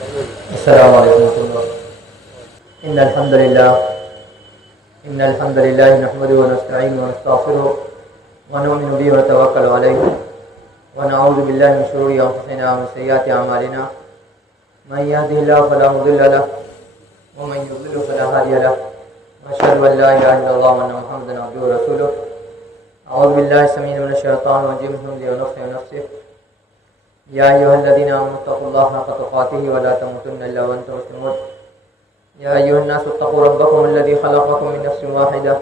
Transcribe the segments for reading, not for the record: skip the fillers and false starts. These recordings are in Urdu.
السلام علیکم ورحمۃ اللہ۔ ان الحمد للہ نحمده ونستعینه ونستغفره ونؤمن به ونتوکل علیہ ونعوذ باللہ من شرور انفسنا ومن سیئات اعمالنا من يهده الله فلا مضل له ومن يضلل فلا هادي له واشهد ان لا اله الا الله وان محمدا عبده ورسوله اعوذ باللہ السميع من الشیطان الرجیم من همزه ونفخه ونفثه یا ایھا الذین آمنوا اتقوا اللہ حق تقاته ولا تموتن الا وانتم مسلمون یا ایھا الناس اتقوا ربکم الذی خلقکم من نفس واحدة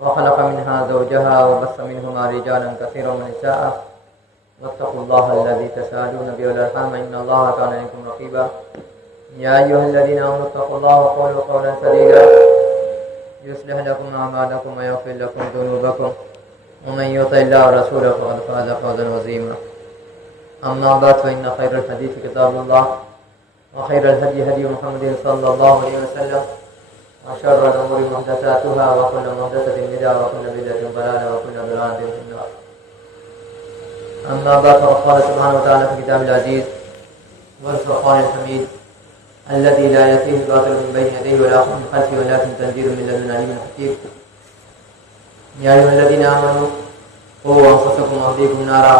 وخلق منها زوجها وبث منهما رجالا كثيرا ونساء واتقوا الله الذي تساءلون به والارحام ان الله كان عليكم رقيبا يا ايها الذين امنوا اتقوا الله وقولوا قولا سديدا يصلح لكم اعمالكم ويغفر لكم ذنوبكم ومن يطع الله ورسوله فقد فاز فوزا عظيما اما بعد فان خير الحديث كتاب الله وخير الهدي هدي محمد صلى الله عليه وسلم وشر الامور محدثاتها وكل محدثة بدعة وكل بدعة ضلالة وكل ضلالة في النار اما بعد فقال سبحانه وتعالى في كتاب العزيز والفرقان الحميد الذي لا يأتيه الباطل من بين يديه ولا من خلفه ولكن تنزيل من لدن عليم حكيم يا أيها الذين آمنوا قوا أنفسكم وأهليكم نارا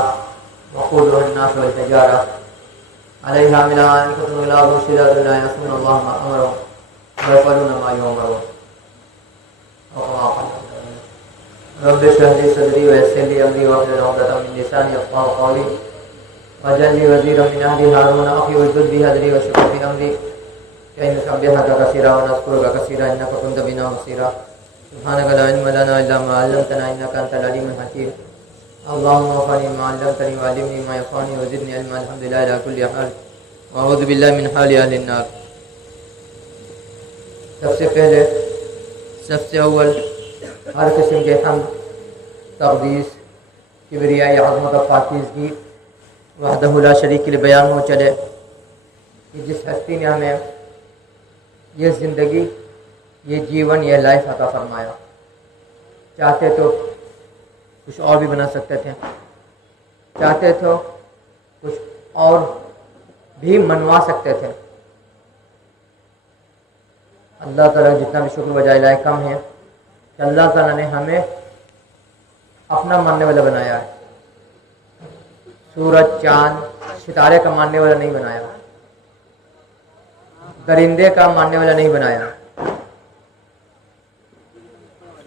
وقودها الناس والحجارة عليها ملائكة غلاظ شداد لا يعصون الله ما أمرهم ويفعلون ما يؤمرون وكما قال رب اشرح لي صدري ويسر لي أمري واحلل عقدة من لساني يفقهوا قولي واجعل لي وزيرا من أهلي هارون أخي واشدد به أزري واشركه في أمري كي نسبحك كثيرا ونذكرك كثيرا إنك كنت بنا بصيرا سبحانك لا علم لنا إلا ما علمتنا إنك أنت العليم الحكيم اللهم وفقني ما علمتني وعلمني ما ينفعني وزدني علما الحمد لله على كل حال وأعوذ بالله من حال أهل النار۔ سب سے پہلے سب سے اول ہر قسم کے حمد تقدیس کبریائی عظمت و پاکیزگی وحدہ لا شریک کے لیے بیان ہو چلے کہ جس ہستی نے ہمیں یہ زندگی یہ جیون یہ لائف عطا فرمایا، چاہتے تو کچھ اور بھی بنا سکتے تھے، چاہتے تو کچھ اور بھی منوا سکتے تھے۔ اللہ تعالیٰ جتنا بھی شکر بجائے لائق کم ہے کہ اللہ تعالیٰ نے ہمیں اپنا ماننے والا بنایا ہے، سورج چاند ستارے کا ماننے والا نہیں بنایا، درندے کا ماننے والا نہیں بنایا،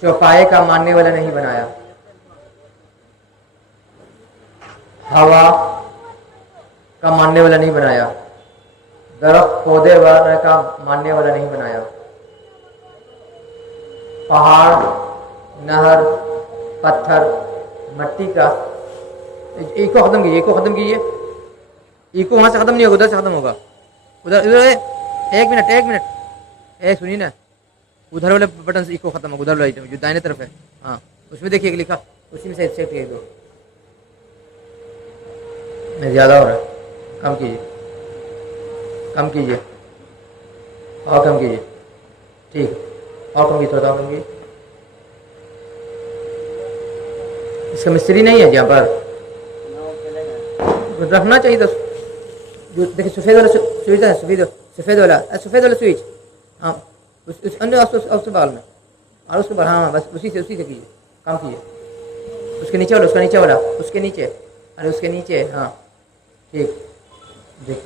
چوپائے کا ماننے والا نہیں بنایا، ہوا کا ماننے والا نہیں بنایا، درخت پودے وغیرہ کا ماننے والا نہیں بنایا، پہاڑ نہر پتھر مٹی کا۔ ایکو ختم کیجیے، ایکو ختم کیجیے، ایکو وہاں سے ختم نہیں ہوگا، ادھر سے ختم ہوگا، ادھر ادھر ایک منٹ ایک سنیے نا، ادھر والے بٹن سے ایکو ختم ہوگا، ادھر والے جو دائیں طرف ہے، ہاں اس میں دیکھیے لکھا، اسی میں سے ایک دو میں زیادہ ہو رہا ہے، کم کیجیے اور کم کیجیے، ٹھیک اور کم کیجیے، تھوڑا کم کیجیے۔ اس کا مستری نہیں ہے یہاں پر رکھنا چاہیے تھا، جو دیکھیے سفید والا سوئچ ہے، سفید والا سوئچ، ہاں اس کے بغل میں اور اس کے بعد ہاں بس اسی سے کیجیے، کام کیجیے، اس کے نیچے والا، اس کے نیچے والا، اس کے نیچے، ارے اس کے نیچے، ہاں ٹھیک۔ دیکھ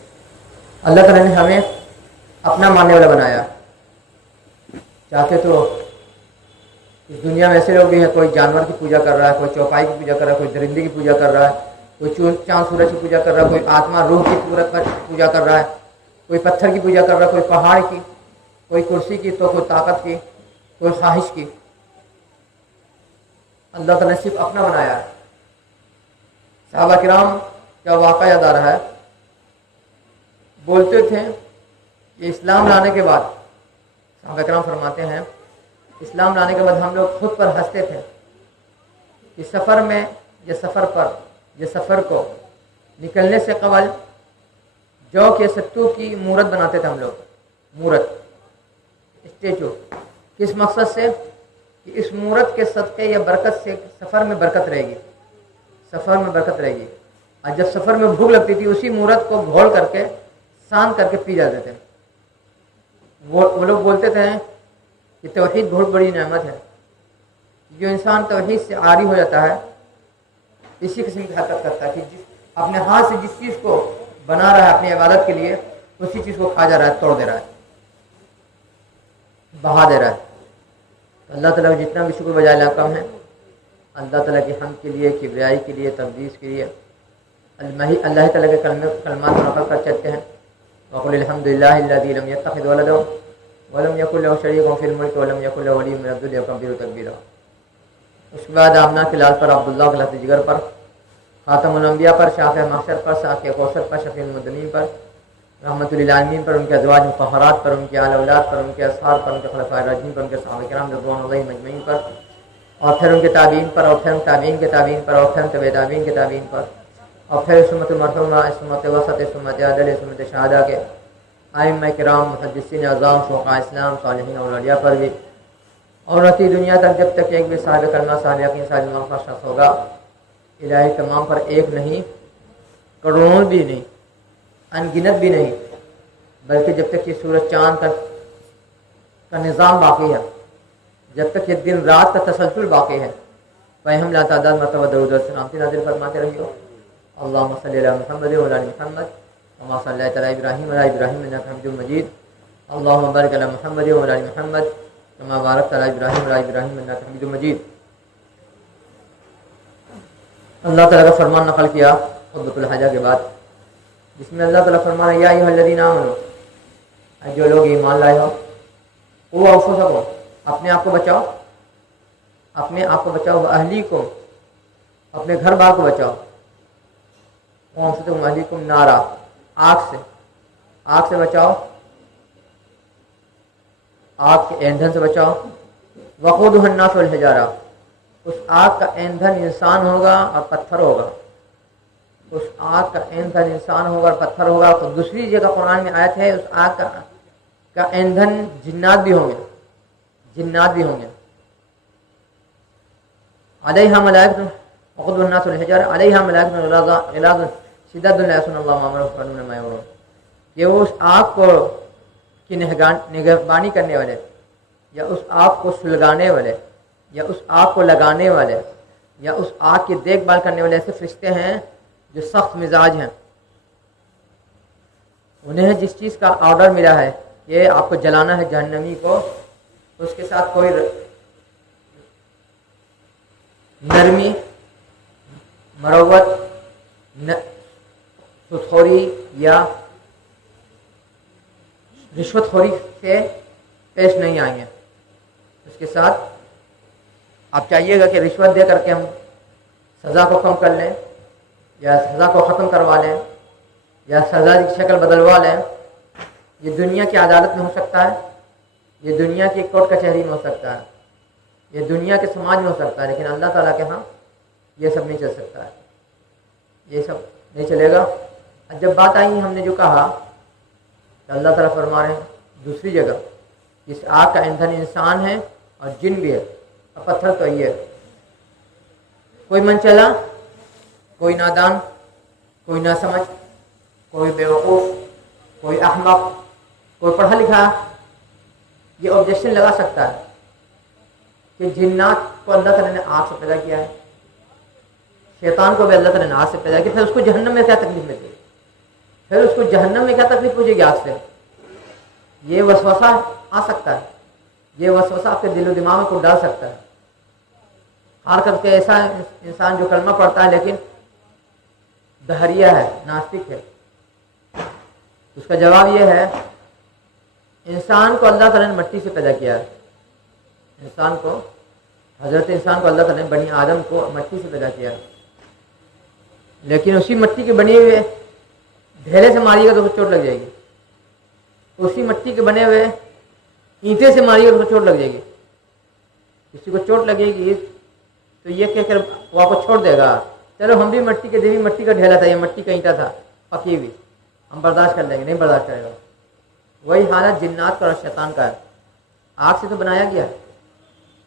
اللہ تعالیٰ نے ہمیں اپنا ماننے والا بنایا، چاہتے تو اس دنیا میں ایسے لوگ بھی ہیں، کوئی جانور کی پوجا کر رہا ہے، کوئی چوپائی کی پوجا کر رہا ہے، کوئی درندے کی پوجا کر رہا ہے، کوئی چاند سورج کی پوجا کر رہا ہے، کوئی آتما روح کی صورت پر پوجا کر رہا ہے، کوئی پتھر کی پوجا کر رہا ہے، کوئی پہاڑ کی، کوئی کرسی کی، تو کوئی طاقت کی، کوئی خواہش کی۔ اللہ تعالیٰ نے صرف اپنا بنایا ہے۔ صحابہ کرام کا واقعہ یاد آ رہا ہے، بولتے تھے کہ اسلام لانے کے بعد، صحابہ کرام فرماتے ہیں اسلام لانے کے بعد ہم لوگ خود پر ہنستے تھے کہ سفر میں یا سفر کو نکلنے سے قبل جو کہ ستو کی مورت بناتے تھے ہم لوگ، مورت اسٹیچو، کس مقصد سے کہ اس مورت کے صدقے یا برکت سے سفر میں برکت رہے گی، اور جب سفر میں بھوک لگتی تھی اسی مورت کو گھول کر کے سان کر کے پی جاتے تھے. وہ لوگ بولتے تھے کہ توحید بہت بڑی نعمت ہے. جو انسان توحید سے عاری ہو جاتا ہے اسی قسم کی حرکت کرتا ہے کہ اپنے ہاتھ سے جس چیز کو بنا رہا ہے اپنی عبادت کے لیے اسی چیز کو کھا جا رہا ہے, توڑ دے رہا ہے, بہا دے رہا ہے. تو اللہ تعالیٰ کو جتنا بھی شکر بجائے اللہ کم ہے. اللہ تعالیٰ کی حمد کے لیے, کبریائی کے لیے, تقدیس کے لیے اللہ تعالیٰ کے کلمات کو نقل کر چلتے ہیں. وقل الحمد للہ الذی لم یتخذ ولدا ولم یکن له شریک فی الملک ولم یکن له ولی من الذل وکبرہ تکبیرا. اس کے بعد آمنہ کے لال پر, عبداللہ کے لفظ جگر پر, خاتم الانبیاء پر, شافع محشر پر, ساقی کوثر پر, شفیع المذنبین پر, رحمت للعالمین پر, ان کے ازواج مطہرات پر, ان کے آل اولاد پر, ان کے اصحاب پر, ان کے خلفائے راشدین پر, ان کے صحابہ کرام رضوان اللہ مجمعین پر, اور پھر ان کے تابعین پر, اور پھر تابعین کے تابعین پر, اور پھر تبع تابعین کے تابعین پر, اور پھر سنت مرحومہ, سنت وسط, سنت عدل, سنت شہادہ کے ائمہ کرام, محدثین اعظام, شہداء اسلام, صالحین اور اولیاء پر بھی, اور رہتی دنیا تک جب تک ایک بھی صاحب کلمہ, صاحب یقین, صاحب مغفرت شخص ہوگا. الہی تمام پر ایک نہیں, کروڑوں بھی نہیں, ان گنت بھی نہیں, بلکہ جب تک یہ سورج چاند کا نظام باقی ہے, جب تک یہ دن رات کا تسلسل باقی ہے, ہم لا تعداد مرتبہ درود و سلامتی نازل فرماتے رہیے. اللہم صلی علی محمد و علی محمد کما صلیت علی ابراہیم و علی ابراہیم انک حمید مجید. اللہم بارک علی محمد و علی محمد کما بارکت علی ابراہیم و علی ابراہیم انک حمید مجید. اللہ تعالیٰ کا فرمان نقل کیا خطبۃ الحاجہ کے بعد, جس میں اللہ تعالیٰ فرمانا, یا ایھا الذین آمنوا, جو لوگ ایمان لائے ہو, وہ انفسکم, اپنے آپ کو بچاؤ, اپنے آپ کو بچاؤ, اہلی کو, اپنے گھر بار کو بچاؤ, انفسکم اہلیکم نارا, آگ سے, آگ سے بچاؤ, آگ کے ایندھن سے بچاؤ. وقودھا الناس والحجارہ, اس آگ کا ایندھن انسان ہوگا اور پتھر ہوگا, اس آگ کا ایندھن انسان ہوگا اور پتھر ہوگا. تو دوسری جگہ قرآن میں آیت ہے, اس آگ کا ایندھن جنات بھی ہوں گے, جنات بھی ہوں گے. علیہا ملائکۃ, وقودھا الناس والحجارہ علیہا ملائکۃ غلاظ شداد لا یعصون اللہ ما امرهم ویفعلون ما یؤمرون. کہ وہ اس آگ کو کی نگہبانی کرنے والے, یا اس آگ کو سلگانے والے, یا اس آگ کو لگانے والے, یا اس آگ کی دیکھ بھال کرنے والے ایسے فرشتے ہیں جو سخت مزاج ہیں. انہیں جس چیز کا آرڈر ملا ہے کہ آپ کو جلانا ہے جہنمی کو, اس کے ساتھ کوئی نرمی, مروت, سودخوری یا رشوت خوری سے پیش نہیں آئیں گے. اس کے ساتھ آپ چاہیے گا کہ رشوت دے کر کے ہم سزا کو کم کر لیں, یا سزا کو ختم کروا لیں, یا سزا کی شکل بدلوا لیں. یہ دنیا کی عدالت میں ہو سکتا ہے, یہ دنیا کی کورٹ کچہری میں ہو سکتا ہے, یہ دنیا کے سماج میں ہو سکتا ہے, لیکن اللہ تعالیٰ کے ہاں یہ سب نہیں چل سکتا ہے, یہ سب نہیں چلے گا. جب بات آئی ہم نے جو کہا تو اللہ تعالیٰ فرما رہے ہیں دوسری جگہ, اس آگ کا ایندھن انسان ہے اور جن بھی ہے, اور پتھر تو یہ ہے. کوئی من چلا, کوئی نادان, کوئی نہ سمجھ, کوئی بیوقوف, کوئی احمق, کوئی پڑھا لکھا, یہ آبجیکشن لگا سکتا ہے کہ جنات کو اللہ تعالیٰ نے آگ سے پیدا کیا ہے, شیطان کو بھی اللہ تعالیٰ نے آگ سے پیدا کیا, پھر اس کو جہنم میں کیا تکلیف ملتی ہے, پھر اس کو جہنم میں کیا تکلیف پہنچے گی آگ سے. یہ وسوسہ آ سکتا ہے, یہ وسوسہ آپ کے دل و دماغ کو ڈال سکتا ہے. ہار کر کے ایسا انسان جو کلمہ پڑھتا ہے لیکن دہریہ ہے, ناستک ہے, اس کا جواب یہ ہے, انسان کو اللہ تعالیٰ نے مٹی سے پیدا کیا ہے. انسان کو, حضرت انسان کو اللہ تعالیٰ نے, بنی آدم کو مٹی سے پیدا کیا ہے, لیکن اسی مٹی کے بنے ہوئے ڈھیلے سے ماریے گا تو چوٹ لگ جائے گی, اسی مٹی کے بنے ہوئے اینٹے سے ماریے گا تو چوٹ لگ جائے گی. کسی کو چوٹ لگے گی تو یہ کہہ کر وہ آپ کو چھوڑ دے گا, چلو ہم بھی مٹی کے دیوی, مٹی کا ڈھیلا تھا, یہ مٹی کا اینٹا تھا پکی ہوئی, ہم برداشت کر لیں گے. نہیں برداشت کرے گا. وہی حالت جنات کا اور شیطان کا ہے. آگ سے تو بنایا گیا,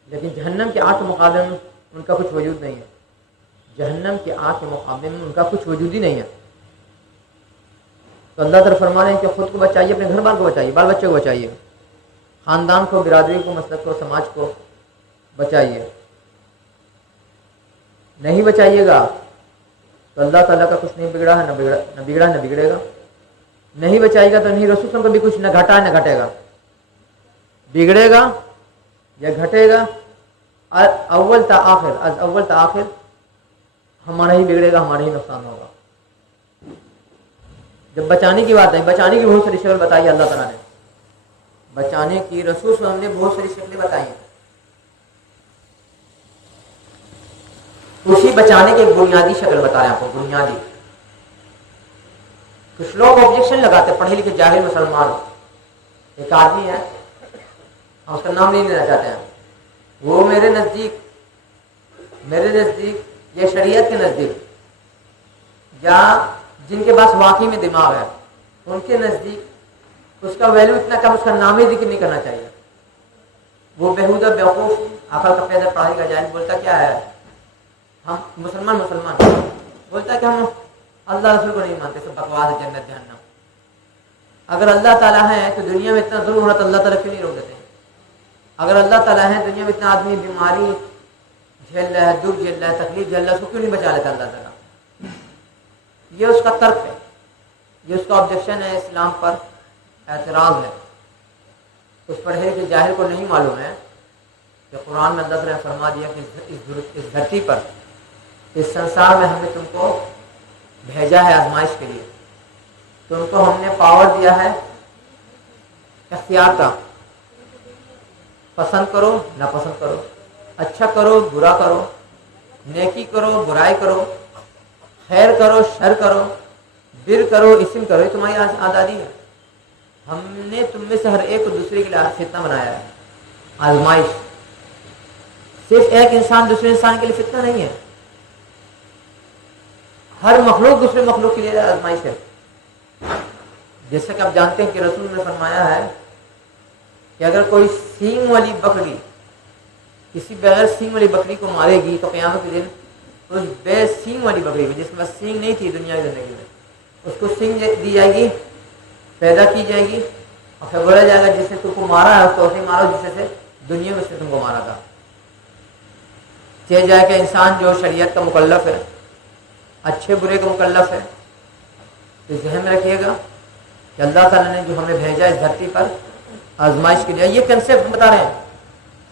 لیکن جہنم کی آگ کے مقابلے میں ان کا کچھ وجود نہیں ہے. جہنم کی آگ کے مقابلے میں ان کا کچھ وجود ہی نہیں ہے. تو اللہ تعالیٰ فرما رہے ہیں کہ خود کو بچائیے، اپنے گھر بار کو بچائیے، بال بچے کو بچائیے، خاندان کو، برادری کو، مسلک کو، سماج کو بچائیے۔ نہیں بچائیے گا تو اللہ تعالیٰ کا کچھ نہیں بگڑا ہے، نہ بگڑے گا۔ نہیں بچائے گا تو نہیں رسول صلی اللہ علیہ وسلم کا بھی کچھ نہ گھٹا ہے نہ گھٹے گا، بگڑے گا یا گھٹے گا اول تا آخر ہمارا ہی بگڑے گا، ہمارا ہی نقصان ہوگا۔ جب بچانے کی بات ہے، بچانے کی بہت ساری شکل بتائی اللہ تعالیٰ نے، بچانے کی رسول صلی اللہ علیہ وسلم نے بہت ساری شکلیں بتائی ہیں۔ اسی بچانے کی ایک بنیادی شکل بتا رہے ہیں آپ کو، بنیادی۔ کچھ لوگ آبجیکشن لگاتے ہیں، پڑھے لکھے جاہل مسلمان۔ ایک آدمی ہے، ہم اس کا نام نہیں لینا چاہتے ہیں، وہ میرے نزدیک یا شریعت کے نزدیک یا جن کے پاس واقعی میں دماغ ہے ان کے نزدیک اس کا ویلیو اتنا کم، اس کا نام ہی ذکر نہیں کرنا چاہیے۔ وہ بےہودہ بیوقوف، عقل کا پیدا پڑھائی کا جاہل بولتا کیا ہے، ہم مسلمان بولتا کہ ہم اللہ رسول کو نہیں مانتے، سب بکواس ہے، جنت جہنم۔ اگر اللہ تعالیٰ ہے تو دنیا میں اتنا ظلم ہو رہا تو اللہ تعالیٰ کیوں نہیں روک دیتے؟ اگر اللہ تعالیٰ ہے دنیا میں اتنا آدمی بیماری جھیل رہا ہے، دکھ جھیل رہا ہے، تکلیف جھیل رہا ہے، اس کو کیوں نہیں بچا لیتا اللہ تعالیٰ؟ یہ اس کا ترک ہے، یہ اس کا آبجیکشن ہے، اسلام پر اعتراض ہے۔ اس پڑھے کہ جاہل کو نہیں معلوم ہے کہ قرآن میں اللہ تعالیٰ نے فرما دیا کہ اس دھرتی پر، اس سنسار میں ہم نے تم کو بھیجا ہے آزمائش کے لیے، تم کو ہم نے پاور دیا ہے اختیار کا، پسند کرو ناپسند کرو، اچھا کرو برا کرو، نیکی کرو برائی کرو، خیر کرو شر کرو، بر کرو اسم کرو، یہ تمہاری آزادی ہے۔ ہم نے تم میں سے ہر ایک کو دوسرے کے لیے فتنہ بنایا ہے، آزمائش۔ صرف ایک انسان دوسرے انسان کے لیے فتنہ نہیں ہے، ہر مخلوق دوسرے مخلوق کے لیے آزمائش ہے۔ جیسا کہ آپ جانتے ہیں کہ رسول نے فرمایا ہے کہ اگر کوئی سینگ والی بکری کسی بغیر سینگ والی بکری کو مارے گی تو قیامت کے دن اس بے سینگ والی بکری کو، جس کے پاس سینگ نہیں تھی دنیا کی زندگی میں، اس کو سینگ دی جائے گی، پیدا کی جائے گی، اور پھر بولا جائے گا جس نے تم کو مارا ہے اس کو اسے مارو جس سے دنیا میں اس نے تم کو مارا تھا۔ کہا جائے کہ انسان جو شریعت کا مکلف ہے، اچھے برے کا مکلف ہے، تو ذہن میں رکھیے گا کہ اللہ تعالیٰ نے جو ہمیں بھیجا اس دھرتی پر آزمائش کے لیے، یہ کنسیپٹ بتا رہے ہیں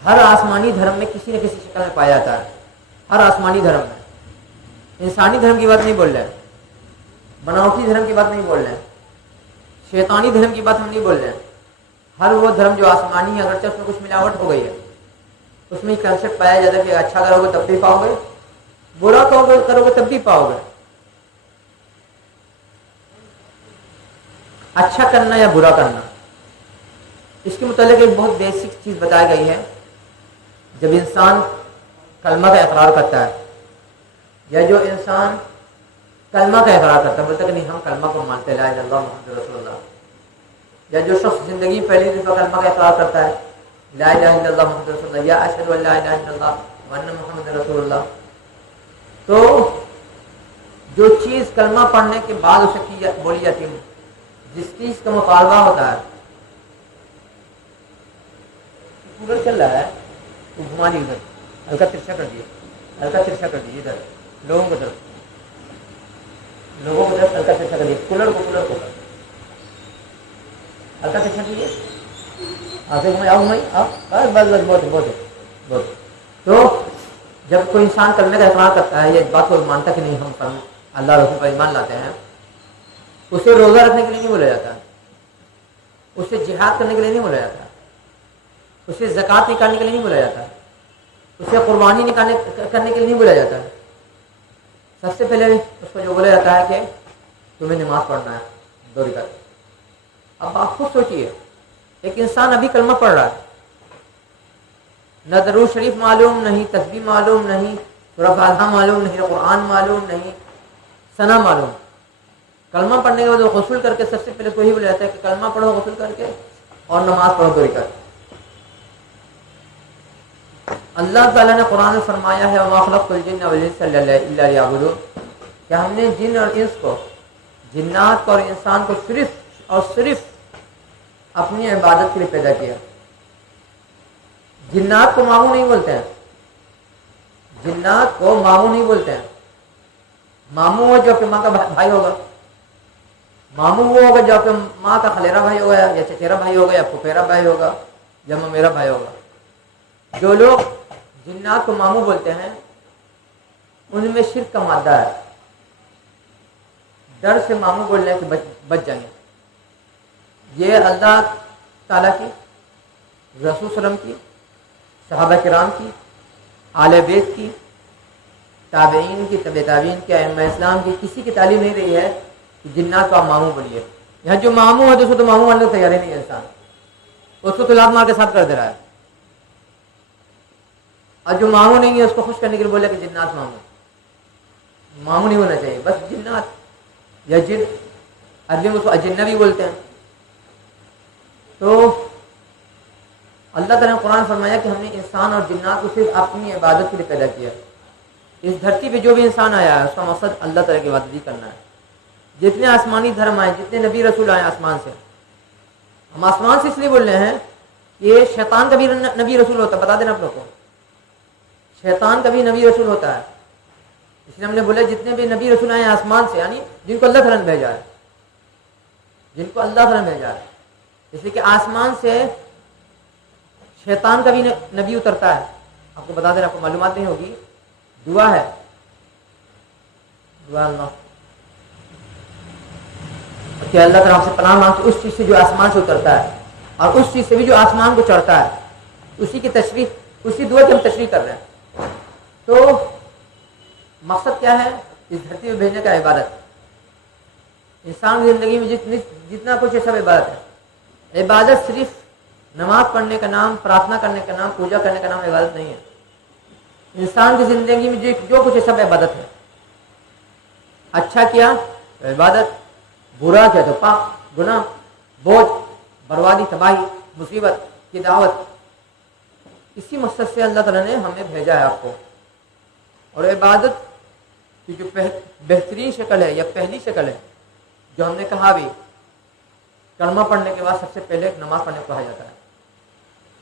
ہر آسمانی دھرم میں کسی نہ کسی شکل میں پایا جاتا ہے، ہر آسمانی دھرم میں۔ انسانی دھرم کی بات نہیں بول رہے ہیں، بناوٹی دھرم کی بات نہیں بول رہے ہیں، شیطانی دھرم کی بات ہم نہیں بول رہے ہیں۔ ہر وہ دھرم جو آسمانی ہے، اگرچہ اس میں کچھ ملاوٹ ہو گئی ہے، اس میں یہ کنسیپٹ پایا جاتا ہے کہ اچھا کرو گے تب بھی پاؤ گے، برا کرو گے تب بھی پاؤ گے۔ اچھا کرنا یا برا کرنا، اس کے متعلق ایک بہت بیسک چیز بتائی گئی ہے۔ جب انسان کلمہ کا اقرار کرتا ہے، یا جو انسان کلمہ کا اقرار کرتا ہے، بولتا کہ نہیں ہم کلمہ کو مانتے، لا الہ الا اللہ محمد رسول اللہ، یا جو شخص زندگی میں پہلی دفعہ کلمہ کا اقرار کرتا ہے، لا الہ الا اللہ محمد رسول اللہ، یا اشہد ان لا الہ الا اللہ وان محمد رسول اللہ، تو جو چیز کلمہ پڑھنے کے بعد اسے بولی جاتی ہے، جس چیز کا مطالبہ ہوتا ہے، کولر چل رہا ہے تو گھما لیجیے، ادھر ہلکا ترچھا کر دیجیے ادھر لوگوں کو طرف ہلکا ترچھا کر دیجیے، کولر کو ہلکا ترچھا کیجیے، آگے گھمائے، بس بہت۔ تو جب کوئی انسان کرنے کا اقرار کرتا ہے، یہ بات کو مانتا کہ نہیں ہم اللہ رسول پر ایمان لاتے ہیں، اسے روزہ رکھنے کے لیے نہیں بولا جاتا، اسے جہاد کرنے کے لیے نہیں بولا جاتا، اسے زکوٰۃ نکالنے کے لیے نہیں بولا جاتا، اسے قربانی کرنے کے لیے نہیں بولا جاتا۔ سب سے پہلے اس کو جو بولا جاتا ہے کہ تمہیں نماز پڑھنا ہے 2 رکعت۔ اب آپ خود سوچئے، ایک انسان ابھی کلمہ پڑھ رہا ہے، نہ درود شریف معلوم، نہیں تسبیح معلوم، نہیں سورہ فاتحہ معلوم، نہیں قرآن معلوم، نہیں ثنا معلوم۔ کلمہ پڑھنے کے بعد وہ غسل کر کے سب سے پہلے وہی بولا جاتا ہے کہ کلمہ پڑھو غسل کر کے اور نماز پڑھو 2 رکعت۔ اللہ تعالیٰ نے قرآن میں فرمایا ہے وَمَا خَلَقْتُ الْجِنَّ وَالْإِنسَ إِلَّا لِيَعْبُدُونِ، کہ ہم نے جن اور انس کو جنات اور انسان کو صرف اور صرف اپنی عبادت کے لیے پیدا کیا۔ جنات کو ماموں نہیں بولتے ہیں، جنات کو ماموں نہیں بولتے ہیں۔ ماموں وہ جو کہ ماں کا بھائی ہوگا، ماموں وہ ہوگا جو کہ ماں کا خلیرا بھائی ہوگا یا چچیرا بھائی ہوگا یا پھپھیرا بھائی ہوگا یا ممیرا بھائی ہوگا۔ جو لوگ جنات کو ماموں بولتے ہیں ان میں شرک کا مادہ ہے، ڈر سے ماموں بولنے کے بچ جائیں گے۔ یہ اللہ تعالیٰ کی، رسول صلی اللہ علیہ وسلم کی، صحابہ کرام کی، آل بیت کی، تابعین کی، تبع تابعین کی، ائمہ اسلام کی کسی کی تعلیم نہیں رہی ہے کہ جنات کو آپ ماموں بولیے۔ یہاں جو ماموں ہے تو ماموں بننے کو تیار ہی نہیں ہے انسان، اس کو تو لات مار کے ساتھ کر دے رہا ہے، اور جو ماموں نہیں ہے اس کو خوش کرنے کے لیے بولے کہ جنات ماموں نہیں ہونا چاہیے، بس جنات یا جن، عربی میں اس کو اجنبی بولتے ہیں۔ تو اللہ تعالیٰ نے قرآن فرمایا کہ ہم نے انسان اور جنات کو صرف اپنی عبادت کے لیے پیدا کیا۔ اس دھرتی پہ جو بھی انسان آیا ہے اس کا مقصد اللہ تعالیٰ کی عبادت ہی کرنا ہے۔ جتنے آسمانی دھرم آئے، جتنے نبی رسول آئے آسمان سے، ہم آسمان سے اس لیے بول رہے ہیں کہ شیطان کا بھی نبی رسول ہوتا ہے، بتا دینا آپ لوگوں کو، شیطان کا بھی نبی رسول ہوتا ہے۔ اس لیے ہم نے بولا جتنے بھی نبی رسول آئے آسمان سے، یعنی جن کو اللہ تعالیٰ نے بھیجا ہے، جن کو اللہ تعالیٰ نے بھیجا ہے، اس لیے کہ آسمان سے شیطان کا بھی نبی اترتا ہے۔ آپ کو بتا دینا، آپ کو معلومات نہیں ہوگی، دعا ہے، دعا اللہ کہ اللہ تعالیٰ ہم سے پناہ مانگتے اس چیز سے جو آسمان سے اترتا ہے، اور اس چیز سے بھی جو آسمان کو چڑھتا ہے، اسی کی تشریح، اسی دعا کی ہم تشریح کر رہے ہیں۔ تو مقصد کیا ہے اس دھرتی میں بھیجنے کا؟ عبادت۔ انسان کی زندگی میں جتنا کچھ ہے سب عبادت ہے۔ عبادت صرف نماز پڑھنے کا نام، پرارتھنا کرنے کا نام، پوجا کرنے کا نام عبادت نہیں ہے۔ انسان کی زندگی میں جو کچھ ہے سب عبادت ہے۔ اچھا کیا تو عبادت، برا کیا تو پاپ، گناہ، بوجھ، بربادی، تباہی، مصیبت کی دعوت۔ اسی مقصد سے اللہ تعالیٰ نے ہمیں بھیجا ہے آپ کو۔ اور عبادت کی جو بہترین شکل ہے یا پہلی شکل ہے، جو ہم نے کہا بھی، کلمہ پڑھنے کے بعد سب سے پہلے نماز پڑھنے کو کہا جاتا ہے۔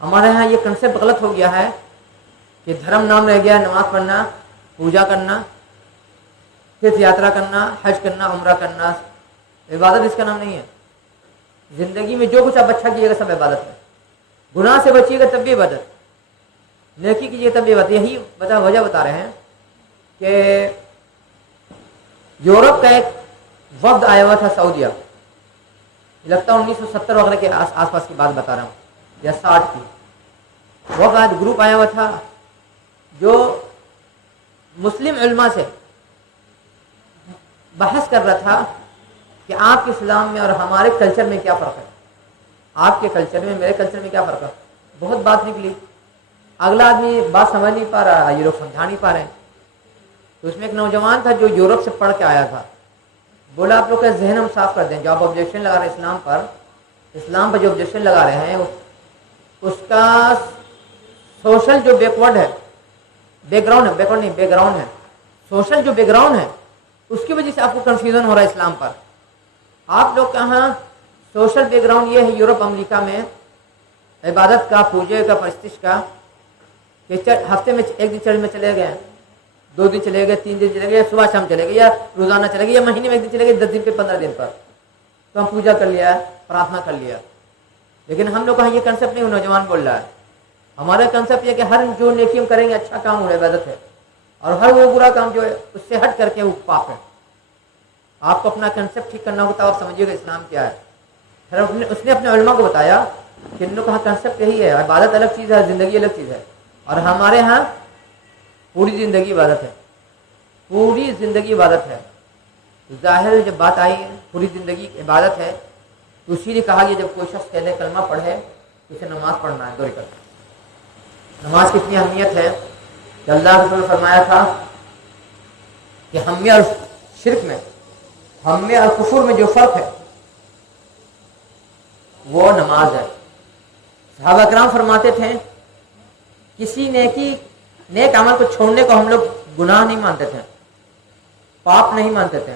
ہمارے یہاں یہ کنسیپٹ غلط ہو گیا ہے کہ دھرم نام رہ گیا نماز پڑھنا، پوجا کرنا، تیرتھ یاترا کرنا، حج کرنا، عمرہ کرنا۔ عبادت اس کا نام نہیں ہے۔ زندگی میں جو کچھ آپ اچھا کیجیے گا سب عبادت ہے۔ گناہ سے بچیے گا تب بھی عبادت، نیکی کیجیے تب بھی عبادت۔ یہی وجہ بتا رہے ہیں کہ یورپ کا ایک وفد آیا ہوا تھا سعودیہ، لگتا ہے 1970 وغیرہ کے آس پاس کی بات بتا رہا ہوں یا 60 کی۔ وہ گروپ آیا ہوا تھا جو مسلم علماء سے بحث کر رہا تھا کہ آپ کے اسلام میں اور ہمارے کلچر میں کیا فرق ہے، آپ کے کلچر میں میرے کلچر میں کیا فرق ہے۔ بہت بات نکلی، اگلا آدمی بات سمجھ نہیں پا رہا، یہ لوگ سمجھا نہیں پا رہے ہیں۔ تو اس میں ایک نوجوان تھا جو یورپ سے پڑھ کے آیا تھا، بولا آپ لوگ کا ذہن ہم صاف کر دیں، جو آپ آبجیکشن لگا رہے ہیں اسلام پر جو آبجیکشن لگا رہے ہیں اس کا سوشل جو بیک گراؤنڈ ہے، سوشل جو بیک گراؤنڈ ہے اس کی وجہ سے آپ کو کنفیوژن ہو رہا ہے اسلام پر۔ آپ لوگ کہاں سوشل بیک گراؤنڈ یہ ہے یورپ امریکہ میں عبادت کا، پوجے کا، پرستش کا، کہ ہفتے میں ایک دن چرچ میں چلے گئے، 2 دن چلے گئے، 3 دن چلے گئے، صبح شام چلے گئے، یا روزانہ چلے گئے، یا مہینے میں 1 دن چلے گئے، 10 دن پہ 15 دن پر، تو ہم پوجا کر لیا، پرارتھنا کر لیا۔ لیکن ہم لوگ کہاں یہ کنسیپٹ نہیں، نوجوان بول رہا ہے۔ ہمارا کنسیپٹ یہ کہ ہر جو نیکی ہم کریں گے اچھا کام وہ عبادت ہے، اور ہر وہ برا کام جو ہے اس سے ہٹ کر کے وہ پاپ ہے۔ آپ کو اپنا کنسیپٹ ٹھیک کرنا ہوگا تو آپ سمجھیے گا اسلام کیا ہے۔ پھر اس نے اپنے علماء کو بتایا کہ ان لوگوں کا کنسیپٹ یہی ہے، عبادت الگ چیز ہے، زندگی الگ چیز ہے، اور ہمارے ہاں پوری زندگی عبادت ہے، پوری زندگی عبادت ہے۔ ظاہر جب بات آئی پوری زندگی عبادت ہے تو اسی لیے کہا کہ جب کوئی شخص کہہ دے کلمہ پڑھے اسے نماز پڑھنا ہے 2 رکعت۔ نماز کی اتنی اہمیت ہے کہ اللہ کے رسول نے فرمایا تھا کہ ہم میں اور شرک میں، ہم میں اور کفر میں جو فرق ہے وہ نماز ہے۔ صحابہ کرام فرماتے تھے کسی نیک عمل کو چھوڑنے کو ہم لوگ گناہ نہیں مانتے تھے، پاپ نہیں مانتے تھے،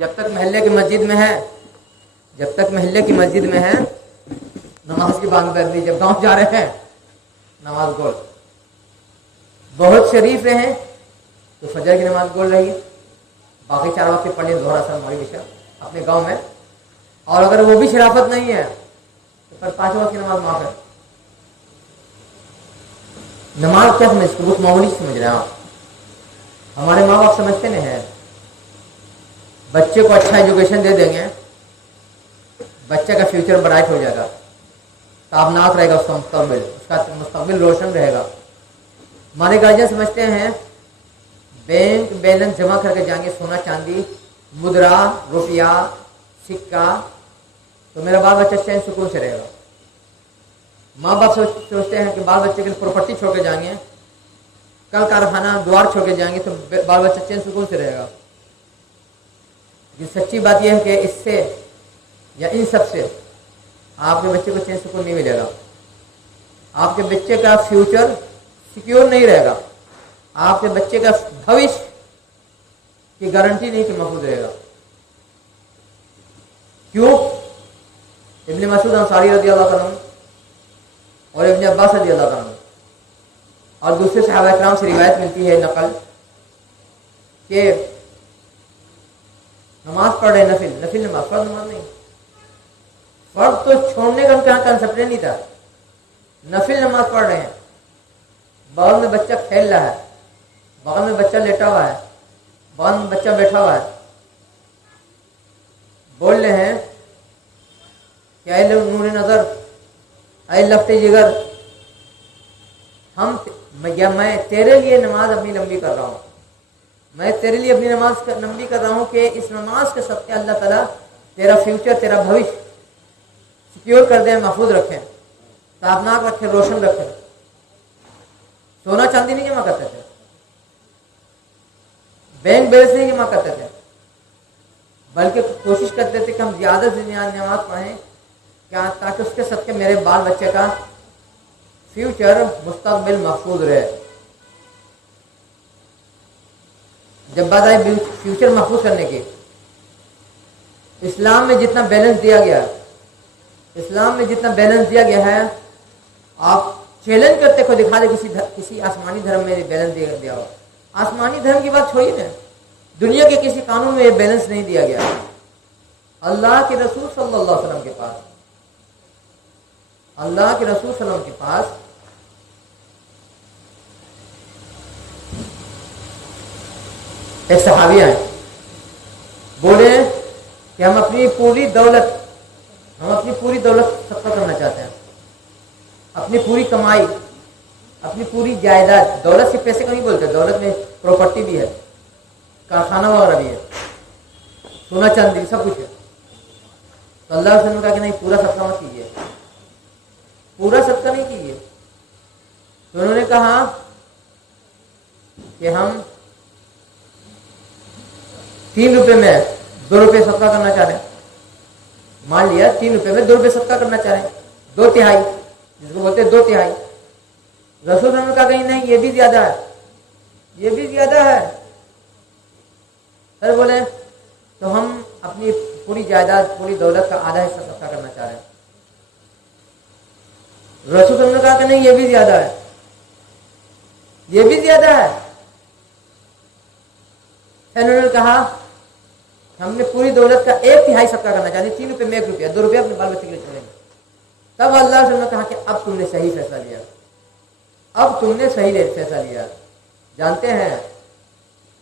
جب تک محلے کی مسجد میں ہے، جب تک محلے کی مسجد میں ہے نماز کی بات کر دی، جب گاؤں جا رہے ہیں نماز گول، بہت شریف رہیں تو فجر کی نماز گول رہی ہے، باقی 4 وقت پڑھ لیں، ظہر اثر مغرب عشاء اپنے گاؤں میں، اور اگر وہ بھی شرافت نہیں ہے تو پھر 5 وقت کی نماز معاف ہے۔ نماز کیا سمجھتے بہت معمولی سمجھ رہے ہیں آپ، ہمارے ماں باپ سمجھتے نہیں ہیں، بچے کو اچھا ایجوکیشن دے دیں گے، بچے کا فیوچر برائٹ ہو جائے گا، تابناک رہے گا، اس کا مستقبل روشن رہے گا۔ ہمارے گارجین سمجھتے ہیں بینک بیلنس جمع کر کے جائیں گے، سونا چاندی مدرا روپیہ سکہ، تو میرا بال بچہ چین سکون سے رہے گا۔ ماں باپ سوچتے ہیں کہ بال بچے کے لیے پراپرٹی چھوڑ کے جائیں گے، کل کارخانہ دوار چھوڑ کے جائیں گے تو بال بچہ چین سکون سے رہے گا۔ یہ سچی بات یہ ہے کہ اس سے یا ان سب سے آپ کے بچے کو چین سکون نہیں ملے گا، آپ کے بچے کا فیوچر سیکیور نہیں رہے گا، آپ کے بچے کا بھوش کی گارنٹی نہیں کہ محفوظ رہے گا۔ کیوں؟ ابن مسعود انصاری رضی اللہ عنہ اور ابن عباس رضی اللہ عنہ اور دوسرے صحابہ کرام سے روایت ملتی ہے نقل کہ نماز پڑھ رہے نفل نماز، فرض نماز نہیں، فرض تو چھوڑنے کا ان کا کنسپٹ نہیں تھا، نفل نماز پڑھ رہے ہیں، بغل میں بچہ کھیل رہا ہے، بغل میں بچہ لیٹا ہوا ہے، بغل میں بچہ بیٹھا ہوا ہے، بول رہے ہیں کہ اے نور نظر، اے لفت جگر، میں تیرے لیے نماز اپنی لمبی کر رہا ہوں، میں تیرے لیے اپنی نماز لمبی کر رہا ہوں کہ اس نماز کے صدقے اللہ تعالیٰ تیرا فیوچر، تیرا بھوش سیکیور کر دیں، محفوظ رکھیں، تابناک رکھیں، روشن رکھیں۔ سونا چاندی نہیں جمع کرتے تھے، بینک بیلنس نہیں جمع کرتے تھے، بلکہ کوشش کرتے تھے کہ ہم زیادہ سے زیادہ نماز پڑھیں کیا تاکہ اس کے صدقے میرے بال بچے کا فیوچر مستقبل محفوظ رہے۔ جب بات آئی فیوچر محفوظ کرنے کی، اسلام میں جتنا بیلنس دیا گیا ہے، اسلام میں جتنا بیلنس دیا گیا ہے، آپ چیلنج کرتے کو دکھا دے کسی آسمانی دھرم میں بیلنس دیا ہو، آسمانی دھرم کی بات چھوڑیے نا، دنیا کے کسی قانون میں یہ بیلنس نہیں دیا گیا۔ اللہ کے رسول صلی اللہ علیہ وسلم کے پاس، اللہ کے رسول صلی اللہ علیہ وسلم کے پاس ایک صحابی آئے، بولے کہ ہم اپنی پوری دولت صدقہ کرنا چاہتے ہیں، اپنی پوری کمائی، اپنی پوری جائیداد، دولت سے پیسے کا نہیں بولتے، دولت میں پراپرٹی بھی ہے، کارخانہ وغیرہ بھی ہے، سونا چاندی سب کچھ ہے، تو اللہ نے کہا کہ نہیں، پورا صدقہ مت کیجیے، پورا صدقہ نہیں کیجیے۔ تو انہوں نے کہا کہ ہم 3 روپے میں 2 روپے صدقہ کرنا چاہ رہے ہیں، مان لیا 3 روپے میں 2 روپے صدقہ کرنا چاہ رہے ہیں، 2 تہائی جس کو بولتے ہیں 2 تہائی۔ رسول نے کہا کہ نہیں، یہ بھی زیادہ ہے، یہ بھی زیادہ ہے۔ پھر بولے تو ہم اپنی پوری جائیداد، پوری دولت کا آدھا حصہ صدقہ کرنا چاہ رہے ہیں۔ رسول نے کہا کہ نہیں، یہ بھی زیادہ ہے، یہ بھی زیادہ ہے۔ انہوں نے کہا ہم نے پوری دولت کا 1 تہائی صدقہ کرنا چاہتے ہیں، 3 روپے میں 1 روپیہ، 2 روپیہ اپنے بال بچے کے لیے چھوڑیں گے۔ تب اللہ سے نے کہا کہ اب تم نے صحیح فیصلہ لیا، اب تم نے صحیح فیصلہ لیا۔ جانتے ہیں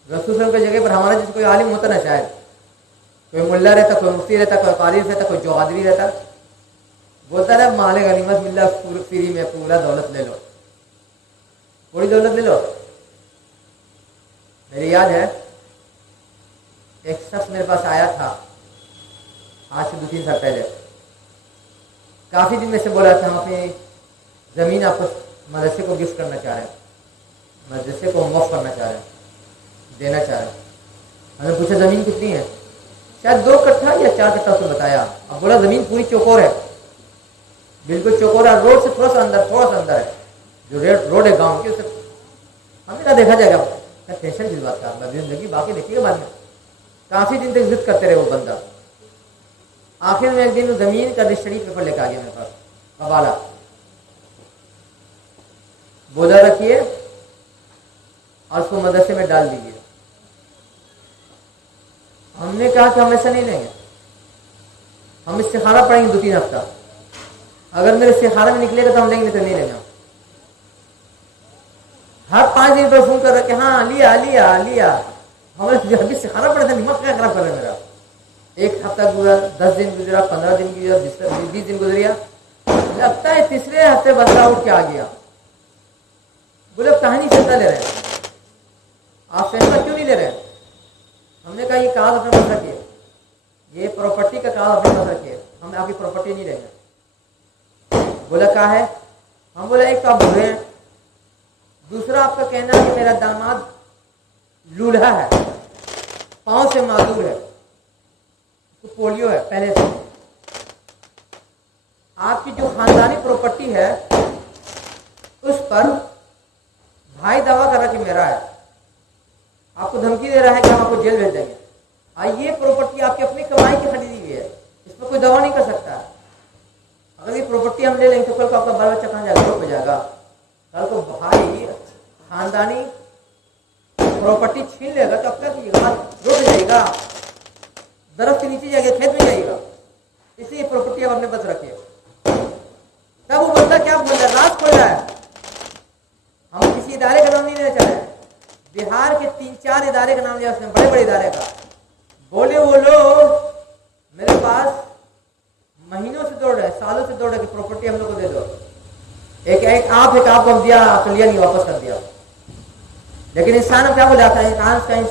رسول صلی اللہ علیہ وسلم کی جگہ پر ہمارا جیسے کوئی عالم ہوتا نا، شاید کوئی ملا رہتا، کوئی مفتی رہتا، کوئی قاری رہتا، کوئی جوادری رہتا، بولتا رہا مال غنیمت ملا فری میں پورا دولت لے لو، پوری دولت لے لو۔ میری یاد ہے ایک شخص میرے پاس آیا تھا آج سے 2-3 سال پہلے، کافی دن میں سے بولا کہ ہم اپنی زمین آپ کو مدرسے کو گفٹ کرنا چاہ رہے ہیں، مدرسے کو ہم وقف کرنا چاہ رہے ہیں، دینا چاہ رہے ہیں۔ میں نے پوچھا زمین کتنی ہے؟ شاید 2 کٹھا یا 4 کٹھا سے بتایا۔ اب بولا زمین پوری چوکور ہے، بالکل چوکور ہے، روڈ سے تھوڑا سا اندر ہے، جو روڈ ہے گاؤں کی، اسے ہم نے کہا دیکھا جائے گا، ٹینشن کس بات کا، زندگی باقی دیکھیے گا بعد میں۔ کافی دن تک ضد کرتے رہے وہ بندہ. آخر میں ایک دن زمین کا رجسٹری پیپر لے کے آ گیا میرے پاس حوالہ, بولا رکھیے اور اس کو مدرسے میں ڈال دیجیے. ہم نے کہا کہ ہم ایسا نہیں لیں گے, ہم استخارہ پڑھیں گے 2-3 ہفتہ, اگر میرے استخارہ میں نکلے گا تو ہم لیں گے, تو نہیں لیں گے. ہر 5 دن پر فون کر رہا کہ ہاں لیا لیا لیا. ہمیں جب بھی استخارہ پڑھے تھے دماغ کیا خراب کر رہا ہے میرا. 1 ہفتہ گزرا, 10 دن گزرا, 15 دن گزرا, 20 دن گزریا. لگتا ہے تیسرے ہفتے بندہ اٹھ کے آ گیا, بولے اب کہانی چلتا لے رہے ہیں, آپ فیصلہ کیوں نہیں لے رہے ہیں؟ ہم نے کہا یہ کاغذ اپنے پاس رکھیے, یہ پراپرٹی کا کاغذ اپنے پاس رکھیے, ہم آپ کی پراپرٹی نہیں لیں گے. بولا کیا ہے؟ ہم بولے ایک تو آپ بوڑھے ہیں, دوسرا آپ کا کہنا ہے کہ میرا داماد لولہا ہے, پاؤں سے معذور ہے, تو پولیو ہے پہلے سے. آپ کی جو خاندانی پراپرٹی ہے اس پر بھائی دعویٰ کر رہا کہ میرا ہے, آپ کو دھمکی دے رہا ہے کہ ہم آپ کو جیل بھیج دیں گے. یہ پراپرٹی آپ کی اپنی کمائی کی خریدی ہوئی ہے, اس پر کوئی دعویٰ نہیں کر سکتا. اگر یہ پراپرٹی ہم لے لیں گے تو کل کو آپ کا بال بچہ کہاں جائے گا, پہ جائے گا. کل کو بھائی خاندانی پراپرٹی چھین لے گا تو اب تک رک جائے گا, درخت کے نیچے جائے گا, کھیت میں جائے گا. اس لیے پراپرٹی اب اپنے پاس رکھیے. تب وہ بندہ کیا بول رہا ہے, راز کھول رہا ہے. ہم کسی ادارے کا نام نہیں لینا چاہ رہے ہیں, بہار کے 3-4 ادارے کا نام لیا اس نے, بڑے بڑے ادارے کا. بولے وہ لوگ میرے پاس مہینوں سے دوڑ رہے, سالوں سے دوڑ رہے کہ پراپرٹی ہم لوگ کو دے دو. ایک آپ کو ہم دیا, آپ لیا نہیں, واپس کر دیا. لیکن انسان اب کیا بولا تھا,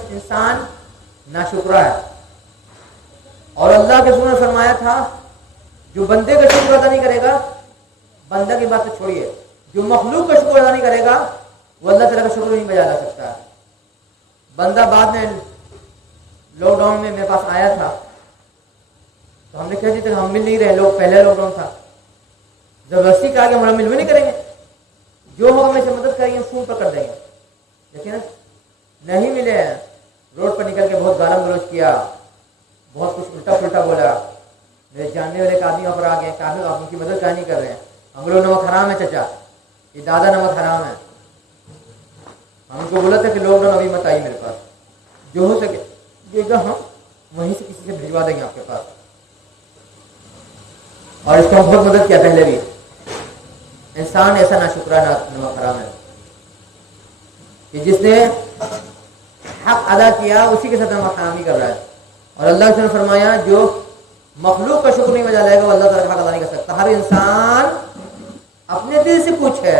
انسان ناشکرا ہے. اور اللہ کے رسول نے فرمایا تھا جو بندے کا شکر ادا نہیں کرے گا, بندہ کی بات تو چھوڑیے, جو مخلوق کا شکر ادا نہیں کرے گا وہ اللہ تعالیٰ کا شکر نہیں بجا جا سکتا ہے. بندہ بعد میں لاک ڈاؤن میں میرے پاس آیا تھا, تو ہم نے کہا جی ہم مل نہیں رہے, لوگ پہلے لاک ڈاؤن تھا, زبردستی کہا کہ ہم مل بھی نہیں کریں گے, جو ہو ہم سے مدد کریں گے, فون پر کر دیں گے. لیکن نہیں ملے, روڈ پر نکل کے بہت گالم گلوچ کیا, بہت کچھ الٹا پلٹا بولا. میرے جاننے والے ایک آدمی پر آ گئے, کافی آپ ان کی مدد کیا نہیں کر رہے ہیں, ہم لوگ نمک حرام ہے چچا, یہ دادا نمک حرام ہے. ہم ان کو بولا تھا کہ لاک ڈاؤن ابھی مت آئیے میرے پاس, جو ہو سکے دے گا ہم وہیں سے کسی سے بھجوا دیں گے آپ کے پاس. اور اس کو ہم بہت مدد کیا پہلے بھی. انسان ایسا نہ شکرا نمک حرام ہے کہ جس نے حق ادا کیا اسی کے ساتھ نمک حرامی کر رہا ہے. اور اللہ نے فرمایا جو مخلوق کا شکر نہیں بجا لائے گا وہ اللہ تعالیٰ کا حق ادا نہیں کر سکتا. ہر انسان اپنے دل سے پوچھے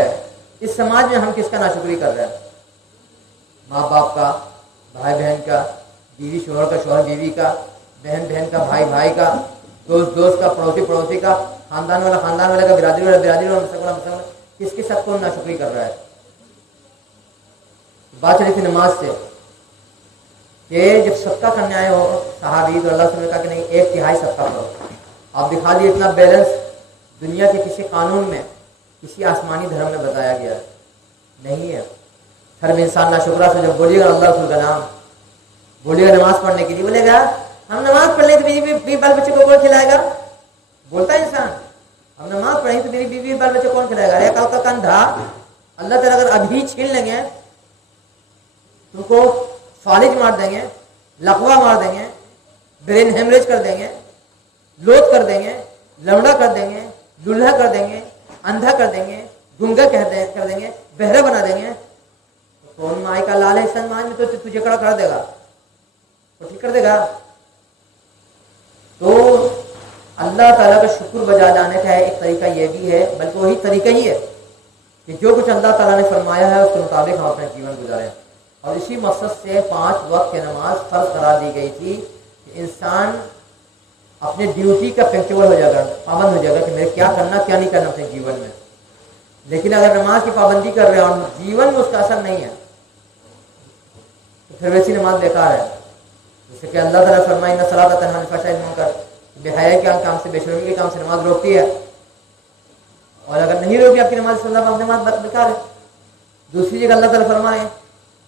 اس سماج میں ہم کس کا ناشکری کر رہے ہیں, ماں باپ کا, بھائی بہن کا, بیوی شوہر کا, شوہر بیوی کا, بہن بہن کا, بھائی بھائی کا, دوست دوست کا, پڑوسی پڑوسی کا, خاندان والا خاندان والے کا, برادری والا برادری والا, مسلمان والا مسلمان, کس کے ساتھ کون ناشکری کر رہا ہے. بات چلی تھی نماز سے کہ جب صدقہ کرنے آئے ہو صحابی تو اللہ نے کہا کہ نہیں 1/3 صدقہ کرو. آپ دکھا دیے اتنا بیلنس دنیا کے کسی قانون میں, کسی آسمانی دھرم میں بتایا گیا نہیں ہے. ہر انسان ناشکرا سے جب بولیے گا اللہ رسول کا نام, بولیے گا نماز پڑھنے کے لیے, بولے گا ہم نماز پڑھ لیں تو بیوی بال بچے کو کون کھلائے گا. بولتا ہے انسان ہم نماز پڑھیں تو میری بیوی بال بچے کون کھلائے گا. ارے کل کا کندھا اللہ تعالیٰ اگر ابھی چھین لیں گے تم کو فالج مار دیں گے, لقوا مار دیں گے, برین ہیمریج کر دیں گے, لوت کر دیں گے, لمڑا کر دیں گے, لولہا کر دیں گے, اندھا کر دیں گے, گنگا کر دیں گے, بہرا بنا دیں گے. کون مائی کا لال ہے سنمان میں تو تجھے کڑا کر دے گا, وہ ٹھیک کر دے گا. تو اللہ تعالیٰ کا شکر بجا جانے کا ایک طریقہ یہ بھی ہے, بلکہ وہی طریقہ ہی ہے کہ جو کچھ اللہ تعالیٰ نے فرمایا ہے اس کے مطابق ہم اپنا جیون گزاریں. اور اسی مقصد سے 5 وقت کی نماز فرض قرار دی گئی تھی کہ انسان اپنے ڈیوٹی کا پریکٹیبل ہو جائے گا, پابند ہو جائے گا کہ میرے کیا کرنا کیا نہیں کرنا اپنے جیون میں. لیکن اگر نماز کی پابندی کر رہے ہیں اور جیون میں اس کا اثر نہیں ہے تو پھر ویسی نماز بیکار ہے. جیسے کہ اللہ تعالیٰ فرمائے نہ صلاۃ تنہا عن الفحشاء والمنکر, بے حیائی کے کام سے, بے شرمی کے کام سے نماز روکتی ہے. اور اگر نہیں روکی آپ کی نماز صلی اللہ علیہ وسلم بیکار ہے. دوسری جگہ اللہ تعالیٰ فرمائے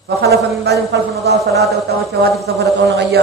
فخلف من بعدهم خلف اضاعوا الصلاة واتبعوا الشهوات فسوف يلقون غيا,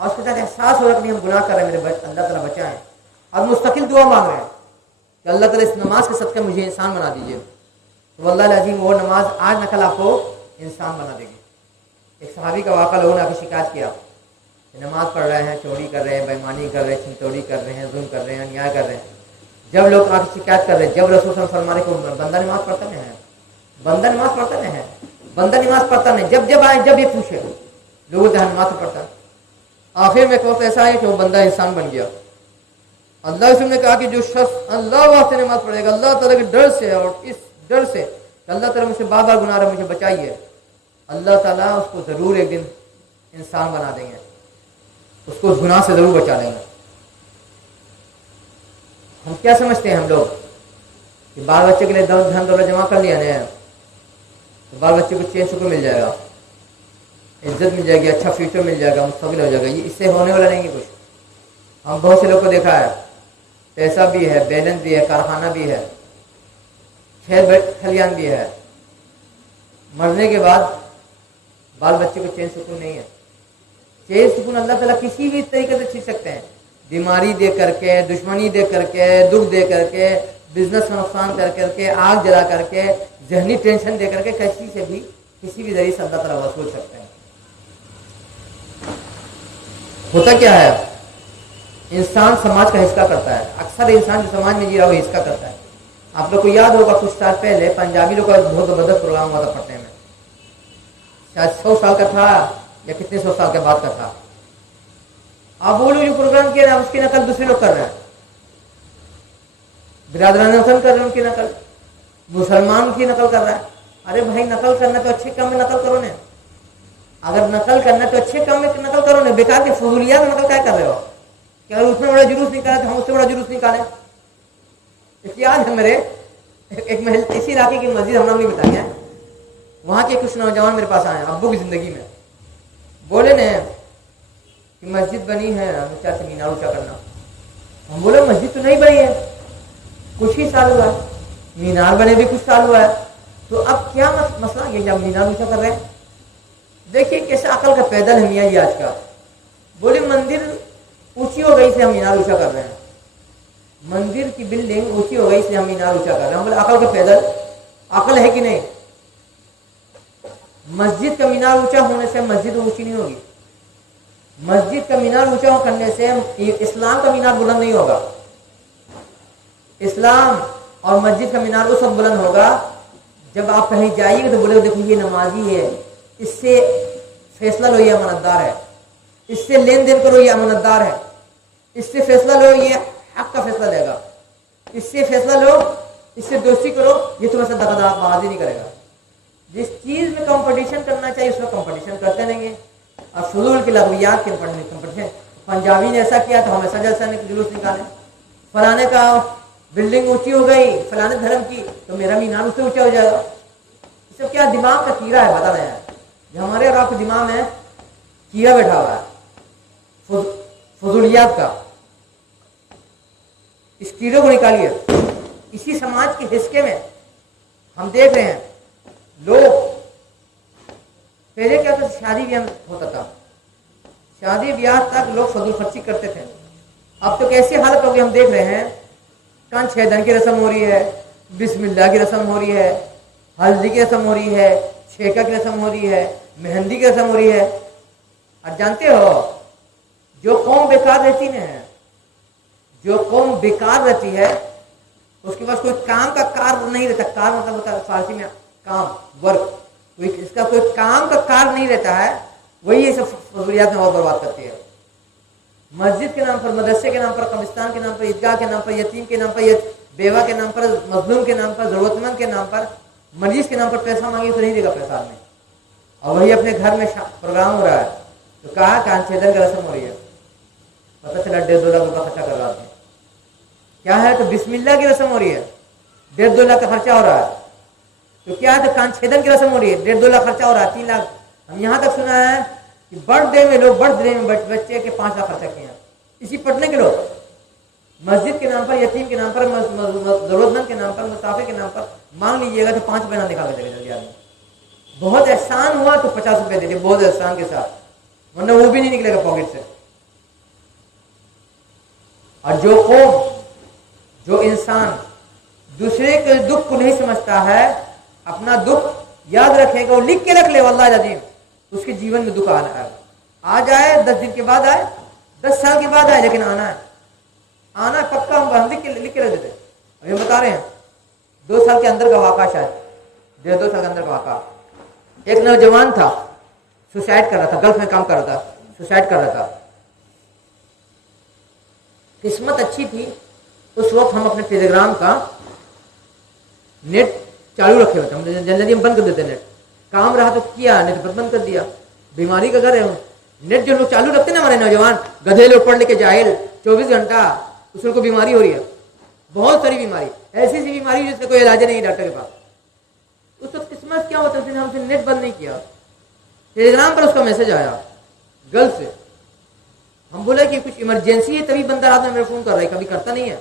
اور اس کے ساتھ احساس ہو رہا ہے کہ ہم گناہ کر رہے ہیں، میرے اللہ تعالیٰ بچائیں، اب مستقل دعا مانگ رہے ہیں کہ اللہ تعالیٰ اس نماز کے صدقے مجھے انسان بنا دیجیے، تو واللہ العظیم وہ نماز آج نہ کل آپ کو انسان بنا دے گی۔ ایک صحابی کا واقعہ لوگوں نے آ کے شکایت کیا کہ نماز پڑھ رہے ہیں، چوری کر رہے ہیں، بےمانی کر رہے ہیں، چھنتوڑی کر رہے ہیں، ظلم کر رہے ہیں، انیائے کر رہے ہیں۔ جب لوگ آ کے شکایت کر رہے ہیں، جب رسول صلی اللہ علیہ وسلم فرمانے کو بندہ نماز پڑھتا نہیں ہے، بندہ نماز پڑھتا نہیں ہے، بندہ نماز پڑھتا نہیں، جب آئے جب یہ پوچھے لوگوں نے نماز پڑھتا، آخر میں ایک وقت ایسا ہے کہ وہ بندہ انسان بن گیا۔ اللہ رسول نے کہا کہ جو شخص اللہ واسطے نماز پڑھے گا اللہ تعالیٰ کے ڈر سے، اور اس ڈر سے کہ اللہ تعالیٰ مجھ سے بار بار گناہ رہا مجھے بچائیے، اللہ تعالیٰ اس کو ضرور ایک دن انسان بنا دیں گے، اس کو اس گناہ سے ضرور بچا لیں گے۔ ہم کیا سمجھتے ہیں ہم لوگ کہ بال بچے کے لیے دھن دولت جمع کر لیا نا تو بال بچے کو چین سکون مل جائے گا، عزت مل جائے گی، اچھا فیوچر مل جائے گا، مستقبل ہو جائے گا، یہ اس سے ہونے والا نہیں ہے کچھ۔ ہم بہت سے لوگ کو دیکھا ہے، پیسہ بھی ہے، بیلنس بھی ہے، کارخانہ بھی ہے، کھیت کھلیان بھی ہے، مرنے کے بعد بال بچے کو چین سکون نہیں ہے۔ چین سکون اللہ تعالیٰ کسی بھی طریقے سے چھین سکتے ہیں، بیماری دے کر کے، دشمنی دے کر کے، دکھ دے کر کے، بزنس کا نقصان کر کے، آگ جلا کر کے، ذہنی ٹینشن دے کر کے، کسی بھی ذریعے سے اللہ تعالیٰ وصول سکتے ہیں۔ ہوتا کیا ہے، انسان سماج کا حصہ کرتا ہے، اکثر انسان جو سماج میں جی رہا وہ حصہ کرتا ہے۔ آپ لوگ کو یاد ہوگا کچھ سال پہلے پنجابی لوگ کا بہت زبردست پروگرام ہوا تھا پٹنے میں، شاید 100 سال کا تھا یا کتنے 100 سال کے بعد کا تھا۔ اب وہ لوگ جو پروگرام کیا اس کی نقل دوسرے لوگ کر رہے ہیں، برادران نقل کر رہے ہیں، ان کی نقل مسلمان کی نقل کر رہا ہے۔ ارے بھائی نقل کرنا تو اچھے کام میں نقل کرو نا، اگر نقل کرنا تو اچھے کام میں نقل کرو نا، بیکار کے فضولیات میں نقل کیا کر رہے ہو کہ اگر اس میں بڑا جلوس نکالا تو ہم اس سے بڑا جلوس نکالیں۔ اس لیے آج ہے میرے ایک محل اسی علاقے کی مسجد ہم نے بتائی ہے، وہاں کے کچھ نوجوان میرے پاس آئے ابو کی زندگی میں، بولے نا کہ مسجد بنی ہے اونچا سے مینار اونچا کرنا۔ ہم بولے مسجد تو نہیں بنی ہے، کچھ ہی سال ہوا ہے، مینار بنے بھی کچھ سال ہوا ہے، تو اب کیا مسئلہ یہ جب مینار اونچا کر رہے ہیں؟ دیکھیے کیسے عقل کا پیدل ہے میاں جی آج کا۔ بولے مندر اونچی ہو گئی سے ہم مینار اونچا کر رہے ہیں، مندر کی بلڈنگ اونچی ہو گئی سے ہم مینار اونچا کر رہے ہیں۔ ہم بولے عقل کا پیدل، عقل ہے کہ نہیں؟ مسجد کا مینار اونچا ہونے سے مسجد اونچی نہیں ہوگی، مسجد کا مینار اونچا کرنے سے اسلام کا مینار بلند نہیں ہوگا۔ اسلام اور مسجد کا مینار اس وقت بلند ہوگا جب آپ کہیں جائیے گا تو بولے دیکھو یہ نمازی ہے، اس سے فیصلہ لو یہ امانت دار ہے، اس سے لین دین کرو یہ امانت دار ہے، اس سے فیصلہ لو یہ حق کا فیصلہ لے گا، اس سے فیصلہ لو، اس سے دوستی کرو یہ تمہیں سے دغا بازی نہیں کرے گا۔ جس چیز میں کمپٹیشن کرنا چاہیے اس میں کمپٹیشن کرتے رہیں گے، اور فضول کی لغویات کے کمپٹیشن۔ پنجابی نے ایسا کیا تو ہم ایسا جیسا جلوس نکالیں، فلانے کا بلڈنگ اونچی ہو گئی فلانے دھرم کی تو میرا مینار اس سے اونچا ہو جائے گا۔ یہ سب کیا دماغ کا کیڑا ہے بتا رہے ہیں، جو ہمارے اور آپ کے دماغ میں کیڑا بیٹھا ہوا ہے فضولیات کا، اس کیڑے کو نکالیے۔ اسی سماج کے حصے میں ہم دیکھ رہے ہیں لوگ پہلے کیا تھا، شادی بیاہ ہوتا تھا، شادی بیاہ تک لوگ فضول خرچی کرتے تھے، اب تو کیسی حالت ہوگی ہم دیکھ رہے ہیں، کان چھیدن کی رسم ہو رہی ہے، بسم اللہ کی رسم ہو رہی ہے، ہلدی کی رسم ہو رہی ہے، چھیکا کی رسم ہو رہی ہے، مہندی کی رسم ہو رہی ہے۔ اور جانتے ہو جو قوم بیکار رہتی ہے، جو قوم بیکار رہتی ہے اس کے پاس کوئی کام کا کار نہیں رہتا، کار مطلب ہوتا ہے فارسی میں کام، ورک، اس کا کوئی کام کا کار نہیں رہتا ہے، وہی یہ سب فضولیات میں اور برباد کرتی ہے۔ مسجد کے نام پر، مدرسے کے نام پر، قبرستان کے نام پر، عیدگاہ کے نام پر، یتیم کے نام پر، بیوہ کے نام پر، مظلوم کے نام پر، ضرورت مند کے نام پر، مریض کے نام پر پیسہ مانگی تو نہیں دے گا پیسہ آدمی، اور وہی اپنے گھر میں پروگرام ہو رہا ہے تو کہا کان چھیدن کا رسم ہو رہی ہے، پتہ چلا 1.5-2 لاکھ روپیہ خرچہ کر رہا ہے، کیا ہے تو بسم اللہ کی رسم ہو رہی ہے، 1.5-2 لاکھ کا خرچہ ہو رہا ہے، تو کیا ہے تو کان چھیدن کی رسم ہو رہی ہے، 1.5-2 لاکھ خرچہ ہو رہا ہے، 3 لاکھ۔ ہم یہاں تک سنا ہے کہ برتھ ڈے میں لوگ بچے کے 5 لاکھ خرچہ کیے ہیں، اسی پٹنے کے لوگ مسجد کے نام پر، یتیم کے نام پر، ضرورت مند کے نام پر، مسافر کے نام پر مانگ لیجیے گا تو 5 روپے نہ نکال کے چلے جائے، بہت احسان ہوا تو 50 روپے دے دیے بہت احسان کے ساتھ، ورنہ وہ بھی نہیں نکلے گا پاکٹ سے۔ اور جو قوم جو انسان دوسرے کے دکھ کو نہیں سمجھتا ہے، اپنا دکھ یاد رکھے گا، وہ لکھ کے رکھ لے واللہ العظیم، اس کے جیون میں دکھ آنا ہے، آ جائے 10 دن کے بعد آئے، 10 سال کے بعد آئے، لیکن آنا ہے، آنا ہے پکا، ہم لکھ کے رکھ دیتے ہیں۔ ابھی ہم بتا رہے ہیں 2 سال کے اندر کا واقعہ، شاید 1.5 سال کے اندر کا واقعہ، ایک نوجوان تھا سوسائڈ کر رہا تھا، گلف میں کام کر رہا تھا، سوسائڈ کر رہا تھا۔ قسمت اچھی تھی، اس وقت ہم اپنے ٹیلی گرام کا نیٹ چالو رکھے ہوتے، ہم جلدی ہم بند کر دیتے، نیٹ کام رہا تو کیا، نہیں تو بند کر دیا، بیماری کا گھر ہے۔ نیٹ جو لوگ چالو رکھتے ہیں نا، ہمارے نوجوان گدھے لوگ پڑھ لے کے جاہل 24 گھنٹہ، اس کو بیماری ہو رہی ہے، بہت ساری بیماری، ایسی سی بیماری جس کا کوئی علاج نہیں ڈاکٹر کے پاس۔ اس وقت قسمت کیا ہوتا ہے، ہم سے نیٹ بند نہیں کیا، ٹیلی گرام پر اس کا میسج آیا گلف سے، ہم بولے کہ کچھ ایمرجنسی ہے، تبھی بندہ رات میں میرے فون کر رہا ہے، کبھی کرتا نہیں ہے۔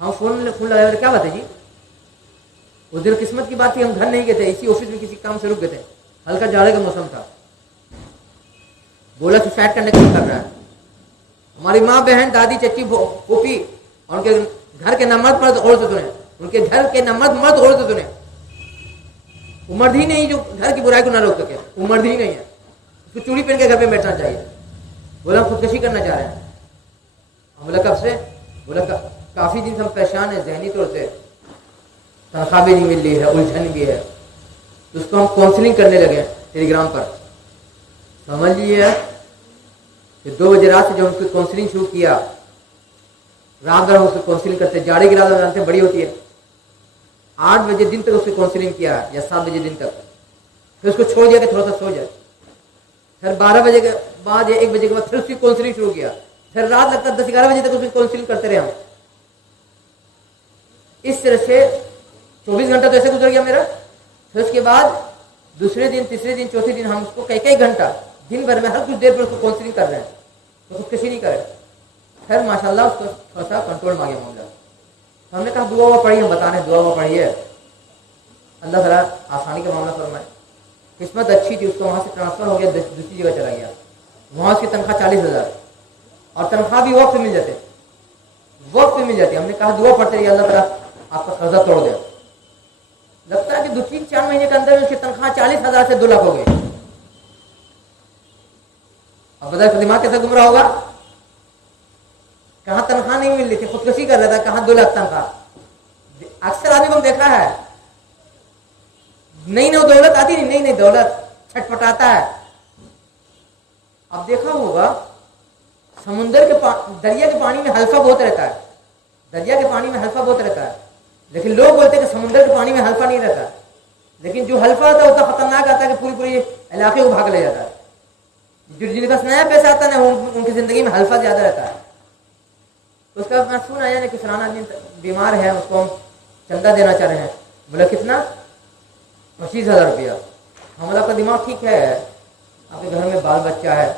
ہم فون لگایا، کیا بات ہے جی؟ اس دن قسمت کی بات تھی، ہم گھر نہیں گئے تھے، اسی آفس میں کسی کام سے رک گئے تھے، ہلکا جاڑے کا موسم تھا۔ بولا سوسائڈ کرنے کا کر رہا ہے۔ ہماری ماں بہن دادی چچی پھوپھی اور ان کے گھر کے نہ مرد مرد غور سے سنے، ان کے گھر کے نہ مرد غور سے سنے، وہ مرد ہی نہیں جو گھر کی برائی کو نہ روک سکے، وہ مرد ہی نہیں ہے، اس کو چوڑی پہن کے گھر پہ بیٹھنا چاہیے۔ بولا ہم خودکشی کرنا چاہ رہے ہیں۔ ہم بولا کب سے؟ بولا کافی دن سے ہم پریشان ہیں ذہنی طور سے، تنخواہ بھی نہیں مل رہی ہے، الجھن بھی ہے، تو اس کو ہم کاؤنسلنگ کرنے لگے ٹیلی گرام پر۔ سمجھ لیے کہ 2 بجے رات سے جب ہم اس کی کاؤنسلنگ شروع کیا، رات بھر ہم اس کی کاؤنسلنگ کرتے، جاڑے کی رات جانتے ہیں بڑی ہوتی ہے، 8 بجے دن تک اس کی کاؤنسلنگ کیا یا 7 بجے دن تک، پھر اس کو چھوڑ دیا کہ تھوڑا سا سو جائے، پھر 12 بجے کے بعد یا 1 بجے کے بعد پھر اس کی کاؤنسلنگ شروع کیا، پھر رات لگتا 10-11 بجے تک اس کی کاؤنسلنگ کرتے رہے ہم۔ اس طرح سے 24 گھنٹہ تو ایسے گزر گیا میرا۔ پھر اس کے بعد دوسرے دن، تیسرے دن، چوتھے دن ہم اس کو کئی گھنٹہ دن بھر میں ہر کچھ دیر پر اس کو کاؤنسلنگ کر رہے ہیں، تو خودکشی نہیں کرے۔ پھر ماشاء اللہ اس کو تھوڑا سا کنٹرول میں آ گیا معاملہ۔ ہم نے کہا دعا ہوا پڑھیے، ہم بتا رہے ہیں دعا ہوا پڑھیے، اللہ تعالیٰ آسانی کا معاملہ فرمائے۔ قسمت اچھی تھی، اس کو وہاں سے ٹرانسفر ہو گیا، دوسری جگہ چلا گیا، وہاں اس کی تنخواہ 40,000 اور تنخواہ بھی وقت پہ مل جاتے، وقت پہ مل جاتی۔ ہم نے کہا دعا پڑھتے رہیے، اللہ تعالیٰ آپ کا قرضہ توڑ دے۔ لگتا ہے کہ 2-3-4 مہینے کے اندر اس کی تنخواہ 40,000 سے 2 لاکھ ہو گئی۔ اب بتائیں دماغ کیسا گمراہ ہوگا؟ کہاں تنخواہ نہیں مل رہی تھی، خودکشی کر رہا تھا، کہاں 2 لاکھ تنخواہ۔ اکثر آدمی کو دیکھا ہے، نئی دولت آتی نہیں، نئی دولت چھٹپٹاتا ہے۔ اب دیکھا ہوگا سمندر کے دریا کے پانی میں حلفہ بہت رہتا ہے، دریا کے پانی میں حلفہ بہت رہتا ہے، لیکن لوگ بولتے ہیں کہ سمندر کے پانی میں حلفہ نہیں رہتا، لیکن جو حلفہ ہوتا ہے اتنا خطرناک آتا ہے کہ پوری علاقے کو بھاگ لے جاتا ہے۔ جو جن کا نیا پیسہ آتا ہے نا، ان کی زندگی میں حلفہ زیادہ رہتا ہے۔ اس کا میں سنا آیا کہ فلانا آدمی بیمار ہے، اس کو ہم چندہ دینا چاہ رہے ہیں۔ بولا کتنا؟ 25,000 روپیہ۔ ہم بولا آپ کا دماغ ٹھیک ہے، آپ کے گھر میں بال بچہ ہے،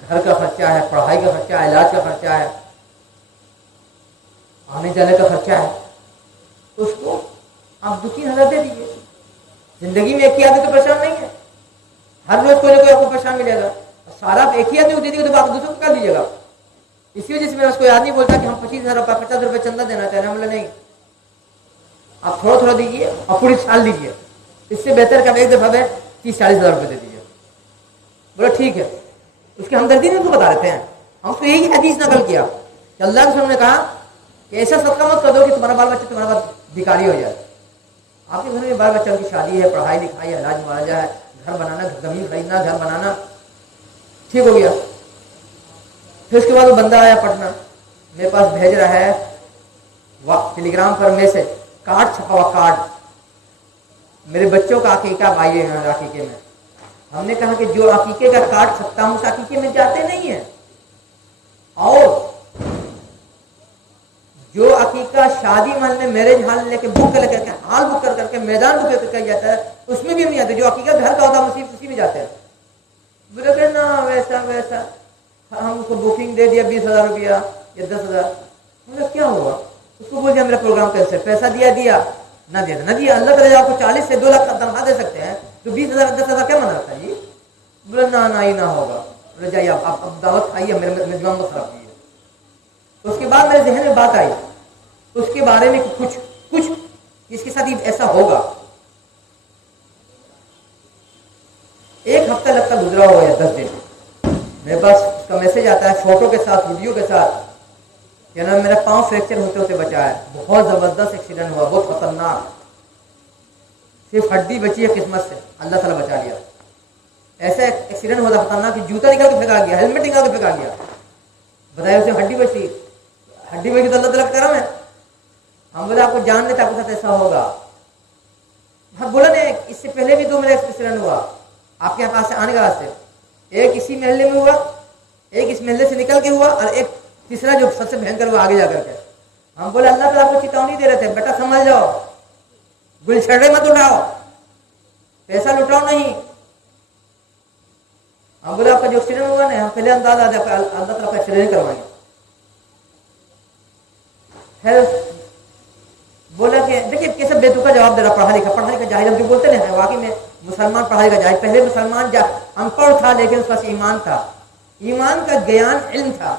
گھر کا خرچہ ہے، پڑھائی کا خرچہ ہے، علاج کا خرچہ ہے، آنے جانے کا خرچہ ہے، تو اس کو آپ 2-3 ہزار دے دیجیے۔ زندگی میں ایک ہی آدمی تو پریشان نہیں ہے، ہر روز کوئی نہ کوئی آپ کو پریشان ملے گا، سارا آپ ایک ہی آدمی کو دے دیجیے تو باقی دوسروں کو کر دیجیے گا۔ اسی وجہ سے میرا کوئی آدمی بولتا کہ ہم 25,000 روپیہ 50 روپئے چندہ دینا چاہ رہے ہیں، ہم بولے نہیں، آپ تھوڑا تھوڑا دیجیے اور پوری سال دیجیے، اس سے بہتر کہ آپ ایک دفعہ میں 30-40 ہزار روپئے دے دیجیے۔ بولا ٹھیک ہے، اس کی ہمدردی نہیں کو بتا دیتے ہیں ہم، اس کو یہی حدیث نقل کیا کہ اللہ کے رسول نے کہا کہ ایسا صدقہ مت کر دو کہ تمہارا بال بچہ تمہارا بھکاری ہو جائے۔ آپ کے گھر میں بال بچوں کی شادی ہے، پڑھائی لکھائی ہے، علاج معالجہ ہے، گھر بنانا، زمین خریدنا، گھر بنانا، ٹھیک ہو گیا۔ پھر اس کے بعد وہ بندہ آیا پٹنہ، میرے پاس بھیج رہا ہے ٹیلی گرام پر میسج، کارڈ چھپا ہوا کارڈ، میرے بچوں کا عقیقہ بھائی ہے عقیقے میں۔ ہم نے کہا کہ جو عقیقے کا کارڈ چھپتا ہوں اس عقیقے میں جاتے نہیں ہیں، اور جو عقیقہ شادی محل میں میرج ہال لے کے بک کر کے ہال بک کر کے میدان بک کر کے جاتا ہے اس میں بھی ہم نہیں جاتے، جو عقیقہ گھر کا ہوتا ہے اسی میں جاتے ہیں۔ بولے کہ نا ویسا ہم اس کو بکنگ دے دیا 20,000 روپیہ یا 10,000۔ مطلب کیا ہوا؟ اس کو بول دیا میرا پروگرام کیسے، پیسہ دیا نہ دیا، اللہ تعالیٰ آپ کو 40 سے 2 لاکھ کا تنخواہ دے سکتے ہیں، تو 20,000 10,000 کیا منع رہتا ہے جی؟ بولے نہ ہی نہ ہوگا۔ بولے جائیے آپ دعوت کھائیے، میرے میزبان کو خراب کیجیے۔ تو اس کے بعد میرے ذہن میں بات آئی تو اس کے بارے میں کچھ اس کے ساتھ ایسا ہوگا. ایک ہفتہ لگتا گزرا ہوا ہے 10 دن. میرے پاس اس کا میسج آتا ہے فوٹو کے ساتھ ویڈیو کے ساتھ کہ نا میرا پاؤں فریکچر ہوتے ہوتے بچا ہے. بہت زبردست ایکسیڈنٹ ہوا, بہت خطرناک. صرف ہڈی بچی ہے قسمت سے, اللہ تعالیٰ بچا لیا. ایسا ایکسیڈنٹ ہوا تھا خطرناک کہ جوتا نکال کے پھینکا گیا, ہیلمٹ نکال کے پھینکا گیا. بتایا اسے ہڈی بچی تو اللہ تعالیٰ کا کرم ہے. ہم بولے آپ کو جان لیتے آپ کے ساتھ ایسا ہوگا. ہم بولا نہیں, اس سے پہلے بھی 2 میرا ایکسیڈنٹ ہوا آپ کے پاس سے آنے کا راستے. ایک اسی محلے میں ہوا, ایک اس محلے سے نکل کے ہوا, اور ایک تیسرا جو سب سے بھینکر ہوا آگے جا کر کے. ہم بولے اللہ تعالیٰ آپ کو چیتونی دے رہے تھے, بیٹا سنبھل جاؤ, گل چھڑے مت اٹھاؤ, پیسہ لٹاؤ نہیں. ہم بولے آپ کا جو ایکسیڈنٹ ہوا نا, ہم پہلے انداز آ جائے اللہ تعالیٰ کا ایکسیڈنٹ کروائیں گے. بولا کہ دیکھیے کیسے بے تکا جواب دے رہا, پڑھا لکھا جاہل ہم جو بولتے ہیں واقعی میں مسلمان پڑھا لکھا جاہل. پہلے مسلمان ان پڑھ تھا لیکن اس پاس ایمان تھا, ایمان کا گیان علم تھا.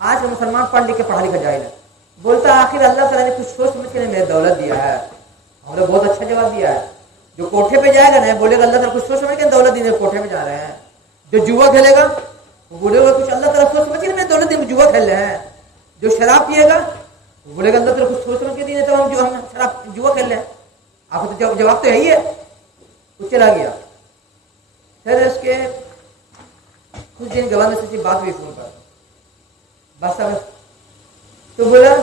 آج مسلمان پڑھ لکھ کے پڑھا لکھا جاہل ہے. بولتا آخر اللہ تعالیٰ نے کچھ سوچ سمجھ کے میرے دولت دیا ہے. ہم نے بہت اچھا جواب دیا ہے. جو کوٹھے پہ جائے گا نا بولے گا اللہ تعالیٰ کچھ سوچ سمجھ کے دولت دی, کوٹھے پہ جا رہے ہیں. جو جوا کھیلے گا وہ بولے گا کچھ اللہ تعالیٰ سوچ سمجھ کے میں دولت دی, جوا کھیل رہے ہیں. جو شراب پیے گا وہ بولے گا اللہ تعالیٰ کچھ سوچ سمجھ کے دیے تو ہم شراب جوا کھیل رہے ہیں. آپ کو جواب تو ہے ہی ہے. وہ چلا گیا. پھر اس کے کچھ دن کے بعد میں سچی بات ہوئی فون پر بس تو بولا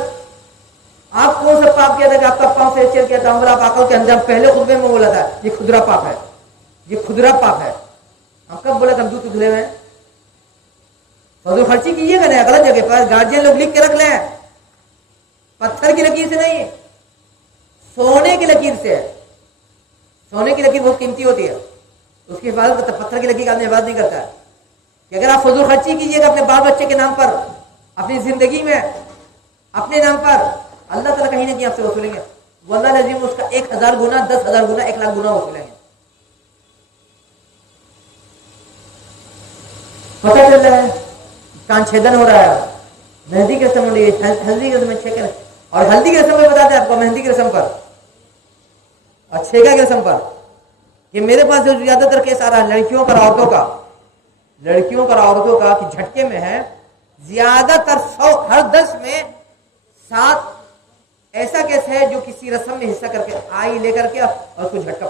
آپ کون سا پاپ کیا تھا کہ آپ کا پاپ فریکچر کیا تھا. ہم آپ آقا کے انجام پہلے خطبے میں بولا تھا یہ کھدرا پاپ ہے, یہ کھدرا پاپ ہے. ہم کب بولا تھا دودھ دھلے ہوئے فضول خرچی کیجیے گا نا غلط جگہ پر. گارجین لوگ لکھ کے رکھ لیں, پتھر کی لکیر سے نہیں, سونے کی لکیر سے. سونے کی لکیر بہت قیمتی ہوتی ہے, اس کی حفاظت کرتا. پتھر کی لکیر کا آدمی حفاظت نہیں کرتا ہے. کہ اگر آپ فضول خرچی کیجیے گا اپنے بال بچے کے نام پر, اپنی زندگی میں اپنے نام پر, اللہ تعالیٰ کہیں نہ کہیں آپ سے وصولیں گے. واللہ العظیم اس کا 1000 گنا 10,000 گنا 1,00,000 گنا وصولیں گے. پتہ چل رہا ہے کان چھیدن ہو رہا ہے, مہندی کی رسم ہو رہی ہے, ہلدی کی رسم چھیکا, اور ہلدی کی رسم میں بتاتے ہیں آپ کو مہندی کی رسم پر اور چھیکا کی رسم پر کہ میرے پاس جو زیادہ تر کیس آ رہا ہے لڑکیوں کا اور عورتوں کا کہ جھٹکے میں ہے. زیادہ تر 100 ہر 10 میں 7 ایسا کیس ہے جو کسی رسم میں حصہ کر کے آئی لے کر کے اور اس کو جھٹکا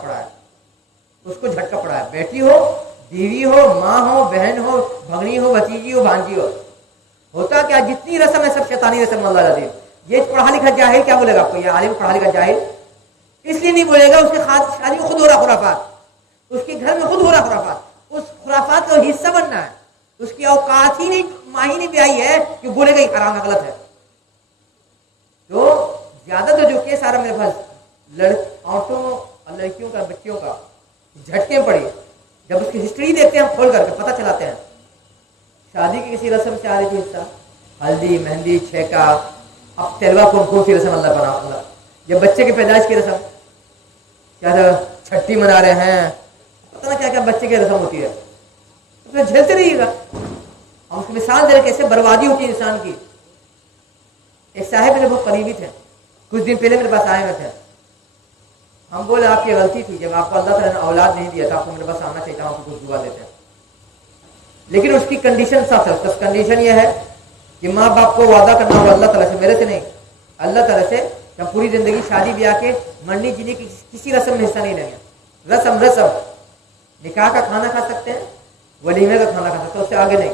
پڑا ہے. بیٹی ہو, بیوی ہو, ماں ہو, بہن ہو, بھگنی ہو, بھتیجی ہو, بھانجی ہو. ہوتا کیا جتنی رسم ہے سب شیطانی رسم. اللہ العظیم یہ پڑھا لکھا جاہل کیا بولے گا آپ کو, یہ عالم پڑھا لکھا جاہل اس لیے نہیں بولے گا. اس کے شادی میں خود ہو رہا خرافات, اس کے گھر میں خود ہو رہا خرافات. اس خرافات کا حصہ بننا ہے. اس کی اوقات ہی نہیں, ماں ہی نہیں بیائی ہے کہ بولے گا یہ حرام ہے, غلط ہے. تو زیادہ تو جو کیس آ رہا میرے پاس عورتوں اور لڑکیوں کا, بچیوں کا جھٹکے پڑی. جب اس کی ہسٹری دیکھتے ہیں ہم کھول کر کے پتہ چلاتے ہیں شادی کی کسی رسم سے آ رہی تھی حصہ, ہلدی, مہندی, چھیکا. اب تیلوا کون سی رسم اللہ بنا, جب بچے کی پیدائش کی رسم کیا چھٹی منا رہے ہیں, پتہ نہ کیا کیا بچے کی رسم ہوتی ہے. تو جھیلتے رہیے گا. ہم اس کی مثال دے رہے کیسے بربادی ہوتی ہے انسان کی. ایک صاحب میرے بہت قریبی تھے, کچھ دن پہلے میرے پاس آئے ہوئے تھے. ہم بولے آپ کی غلطی تھی, جب آپ کو اللہ تعالیٰ نے اولاد نہیں دیا تھا آپ کو میرے پاس آنا چاہیے تھا, آپ کو کچھ دعا دیتے ہیں. لیکن اس کی کنڈیشن صاف ہے. اس کا کنڈیشن یہ ہے کہ ماں باپ کو وعدہ کرنا ہوگا اللہ تعالیٰ سے, میرے سے نہیں, اللہ تعالیٰ سے, کہ پوری زندگی شادی بیاہ کے مرنی جینے کی کسی رسم میں حصہ نہیں لیں گے. رسم نکاح کا کھانا کھا سکتے ہیں, ولیمے کا کھانا کھا سکتے ہیں, اس سے آگے نہیں.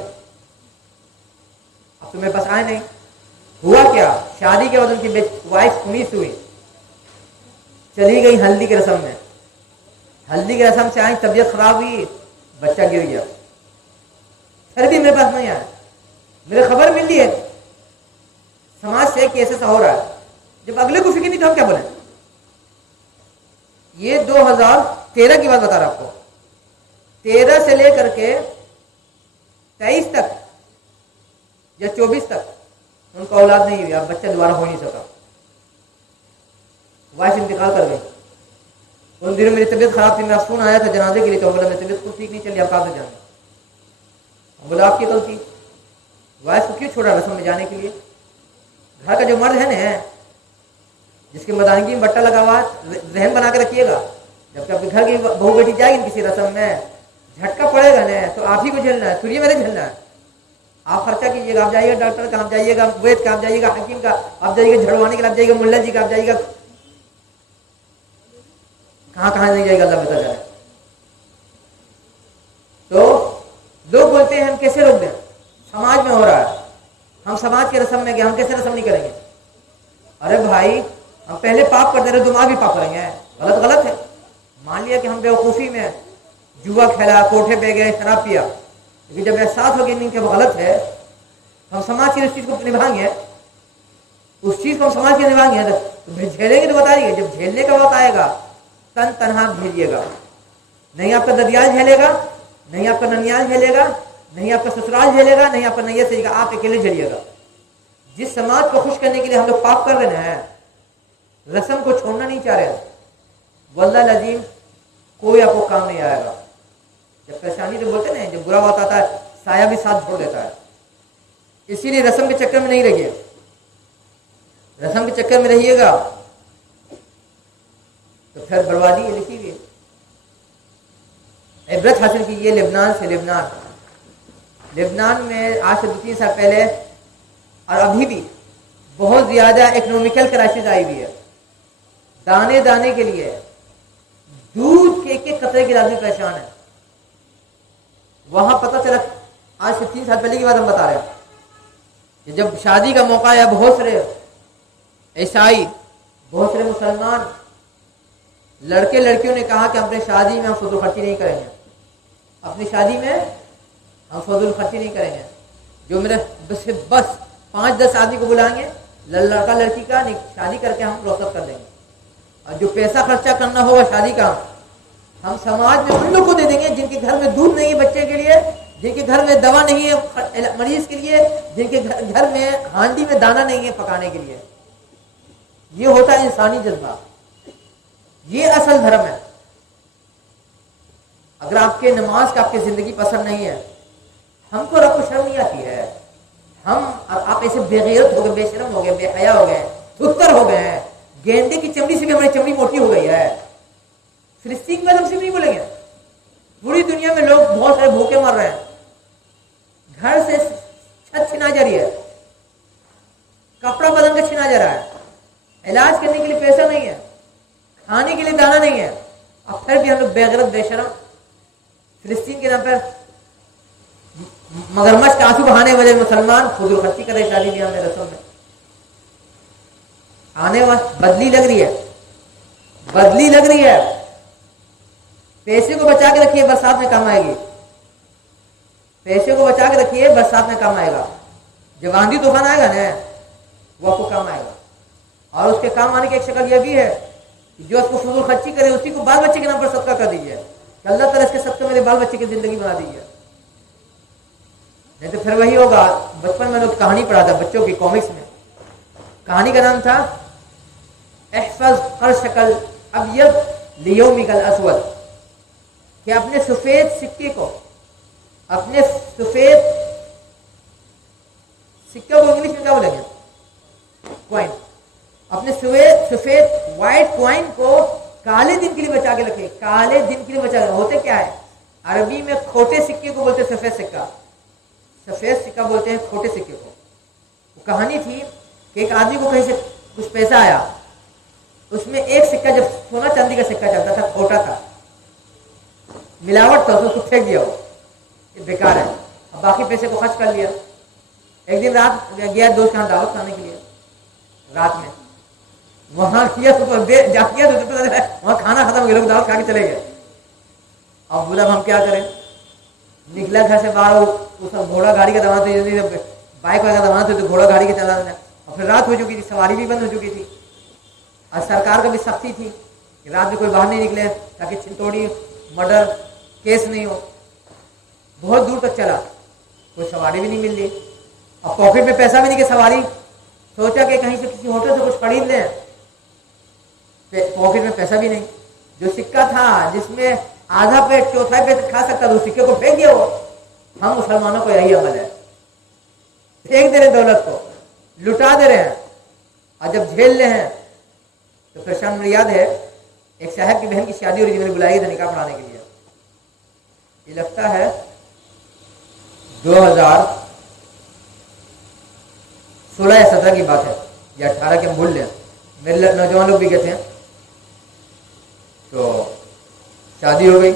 اب تو میرے پاس آئے نہیں. ہوا کیا, شادی کے بعد ان کی وائف 19 ہوئی, چلی گئی ہلدی کی رسم میں. ہلدی کی رسم سے آئی, طبیعت خراب ہوئی, بچہ گر گیا. پھر بھی میرے پاس نہیں آیا. میرے خبر ملی ہے سماج سے کہ ایسا ہو رہا ہے. جب اگلے کو فکر نہیں تو ہم کیا بولیں. یہ 2013 کی بات بتا رہا آپ کو. 13 سے لے کر کے 23 تک یا 24 تک ان کا اولاد نہیں ہوئی. اب بچہ دوبارہ ہو نہیں سکا, وائف انتقال کر گئی. ان دنوں میری طبیعت خراب تھی, میرا فون آیا تھا جنازے کے لیے, تو بولا میری طبیعت کو ٹھیک نہیں چلی, آپ کہاں سے جانے. بولا آپ کی غلطی, وائف کو کیوں چھوڑا رسم میں جانے کے لیے. گھر کا جو مرد ہے نا، جس کی مردانگی میں بٹا لگا ہوا ہے، ذہن بنا کے رکھیے گا، جب کہ آپ کے گھر کی بہو بیٹی جائے گی کسی رسم میں، جھٹکا پڑے گا نا تو آپ ہی کو جھیلنا ہے، تجھے میرے جھیلنا ہے۔ آپ خرچہ کیجیے گا، آپ جائیے گا ڈاکٹر کا، آپ جائیے گا وید کا، آپ جائیے گا حکیم کا، آپ جائیے گا جھڑوانے کے لیے، آپ جائیے گا ملا جی کا، آپ جائیے گا کہاں کہاں نہیں جائے گا، اللہ بتا جائے۔ تو لوگ بولتے ہیں ہم کیسے روک دیں، سماج میں ہو رہا ہے، ہم سماج کے رسم میں گئے، ہم کیسے رسم نہیں کریں گے؟ ارے بھائی ہم پہلے پاپ کرتے رہے، دماغ بھی پاپ کریں گے؟ غلط ہے۔ مان لیا کہ ہم بیوقوفی میں جوا کھیلا، کوٹھے پہ گئے، شراب پیا، لیکن جب احساس ہو گیا نہیں کہ وہ غلط ہے، ہم سماج کی اس چیز کو نبھائیں گے، اس چیز کو ہم سماج کے نبھائیں گے تو جھیلیں گے تو بتائیے، جب جھیلنے کا وقت آئے گا تن تنہا جھیلیے گا، نہیں آپ کا ددیال جھیلے گا، نہیں آپ کا ننیال جھیلے گا، نہیں آپ کا سسرال جھیلے گا، نہیں آپ کا نیا سہے گا، آپ اکیلے جھیلیے گا۔ جس سماج کو خوش کرنے کے لیے ہم لوگ پاپ کر رہے ہیں، رسم کو چھوڑنا نہیں چاہ رہے، واللہ العظیم کوئی آپ کو کام نہیں آئے گا۔ جب پریشانی تو بولتے نا، جب برا وقت آتا ہے سایہ بھی ساتھ چھوڑ دیتا ہے، اسی لیے رسم کے چکر میں نہیں رہیے، رسم کے چکر میں رہیے گا تو پھر بربادی ہے، لکھی ہوئی ہے۔ عبرت حاصل کیجیے لبنان سے۔ لبنان میں آج سے 2-3 سال پہلے اور ابھی بھی بہت زیادہ اکنومیکل کرائسس آئی ہوئی ہے، دانے دانے کے لیے دودھ کے ایک قطرے کے آدمی پریشان ہے۔ وہاں پتہ چلا، آج سے 3 سال پہلے کی بات ہم بتا رہے ہیں کہ جب شادی کا موقع آیا، بہت سارے عیسائی، بہت سارے مسلمان لڑکے لڑکیوں نے کہا کہ اپنے شادی میں ہم فضول خرچی نہیں کریں گے، اپنی شادی میں ہم فضول خرچی نہیں کریں گے، جو میرے بس 5-10 آدمی کو بلائیں گے، لڑکا لڑکی کا شادی کر کے ہم رخصت کر دیں گے، اور جو پیسہ خرچہ کرنا ہوگا شادی کا ہم سماج میں ان لوگ کو دے دیں گے جن کے گھر میں دودھ نہیں ہے بچے کے لیے، جن کے گھر میں دوا نہیں ہے مریض کے لیے، جن کے گھر میں ہانڈی میں دانا نہیں ہے پکانے کے لیے۔ یہ ہوتا ہے انسانی جذبہ، یہ اصل دھرم ہے۔ اگر آپ کے نماز کا آپ کی زندگی پسند نہیں ہے، ہم کو رب و شرم نہیں آتی ہے، آپ ایسے بے غیرت ہو گئے، بے شرم ہو گئے، بے حیا ہو گئے، تھتر ہو گئے ہیں، گینڈے کی چمڑی سے بھی ہماری چمڑی موٹی ہو گئی ہے۔ فلسطین میں ہم سے نہیں بولیں گے، پوری دنیا میں لوگ بہت سارے بھوکے مر رہے ہیں، گھر سے چھت چھنا جا رہی ہے، کپڑا بدن کا چھنا جا رہا ہے، علاج کرنے کے لیے پیسہ نہیں ہے، کھانے کے لیے دانا نہیں ہے، اب پھر بھی ہم لوگ بے غیرت بے شرم فلسطین کے نام پر مگرمچھ کا آنسو بہانے والے مسلمان فضول خرچی کر رہے شادی بیاہ میں، رسم میں آنے والی بدلی لگ رہی ہے۔ پیسے کو بچا کے رکھیے، برسات میں کام آئے گی، پیسے کو بچا کے رکھیے، برسات میں کام آئے گا، جب آندھی طوفان آئے گا نا وہ آپ کو کام آئے گا۔ اور اس کے کام آنے کی ایک شکل یہ بھی ہے کہ جو آپ کو فضول خرچی کرے اسی کو بال بچے کے نام پر صدقہ کر دیجیے کہ اللہ تعالیٰ اس کے صدقے میرے بال بچے کی زندگی بنا دیجیے، نہیں تو پھر وہی ہوگا۔ بچپن میں لوگ کہانی پڑھا تھا بچوں کی کامکس میں، کہانی کا نام تھا احفظ خرشک الابیض لیومک الاسود، کہ اپنے سفید سکے کو، اپنے سفید سکے کو انگلش میں کیا بولیں گے؟ کوائن، اپنے سفید وائٹ کوائن کو کالے دن کے لیے بچا کے رکھے، کالے دن کے لیے بچا کے۔ ہوتے کیا ہے، عربی میں کھوٹے سکے کو بولتے ہیں سفید سکہ، سفید سکہ بولتے ہیں کھوٹے سکے کو۔ وہ کہانی تھی کہ ایک آدمی کو کہیں سے کچھ پیسہ آیا، اس میں ایک سکہ، جب سونا چاندی کا سکہ چلتا تھا، کھوٹا تھا، ملاوٹ تھا، اس کو پھینک دیا، وہ یہ بیکار ہے، اب باقی پیسے کو خرچ کر لیا۔ ایک دن رات گیا دوست کے یہاں دعوت کھانے کے لیے، رات میں وہاں کیا تو وہاں کھانا ختم ہو گیا، لوگ دعوت کھا کے چلے گئے۔ اب بولا ہم کیا کریں، نکلا گھر سے باہر، اس گھوڑا گاڑی کا دماغ تھا، بائک والا کا دماغ تھا تو گھوڑا گاڑی کے چلا دینا، اور پھر رات ہو چکی تھی، سواری بھی بند ہو چکی تھی، اور سرکار کا بھی سختی تھی کہ رات میں کوئی باہر نہیں نکلے تاکہ چھنتوڑی مرڈر کیس نہیں ہو۔ بہت دور تک چلا، کوئی سواری بھی نہیں مل رہی، اور پاکٹ میں پیسہ بھی نہیں کہ سواری، سوچا کہ کہیں سے کسی ہوٹل سے کچھ خرید لیں، پاکٹ میں پیسہ بھی نہیں، جو سکہ تھا جس میں آدھا پیٹ چوتھا پیٹ کھا سکتا تھا اس سکے کو پھینک دیا۔ وہ ہم مسلمانوں کو یہی عمل ہے، پھینک دے رہے، دولت کو لٹا دے رہے ہیں، اور جب جھیل لے ہیں تو پریشان. مجھے یاد ہے ایک صاحب کی بہن کی شادی ہو رہی تھی, میں نے بلائی تھا نکاح پڑھانے کے لیے. یہ لگتا ہے 2016 یا 17 کی بات ہے یا 18 کے, ہم بھول لیں. میرے نوجوان لوگ بھی گئے تھے. تو شادی ہو گئی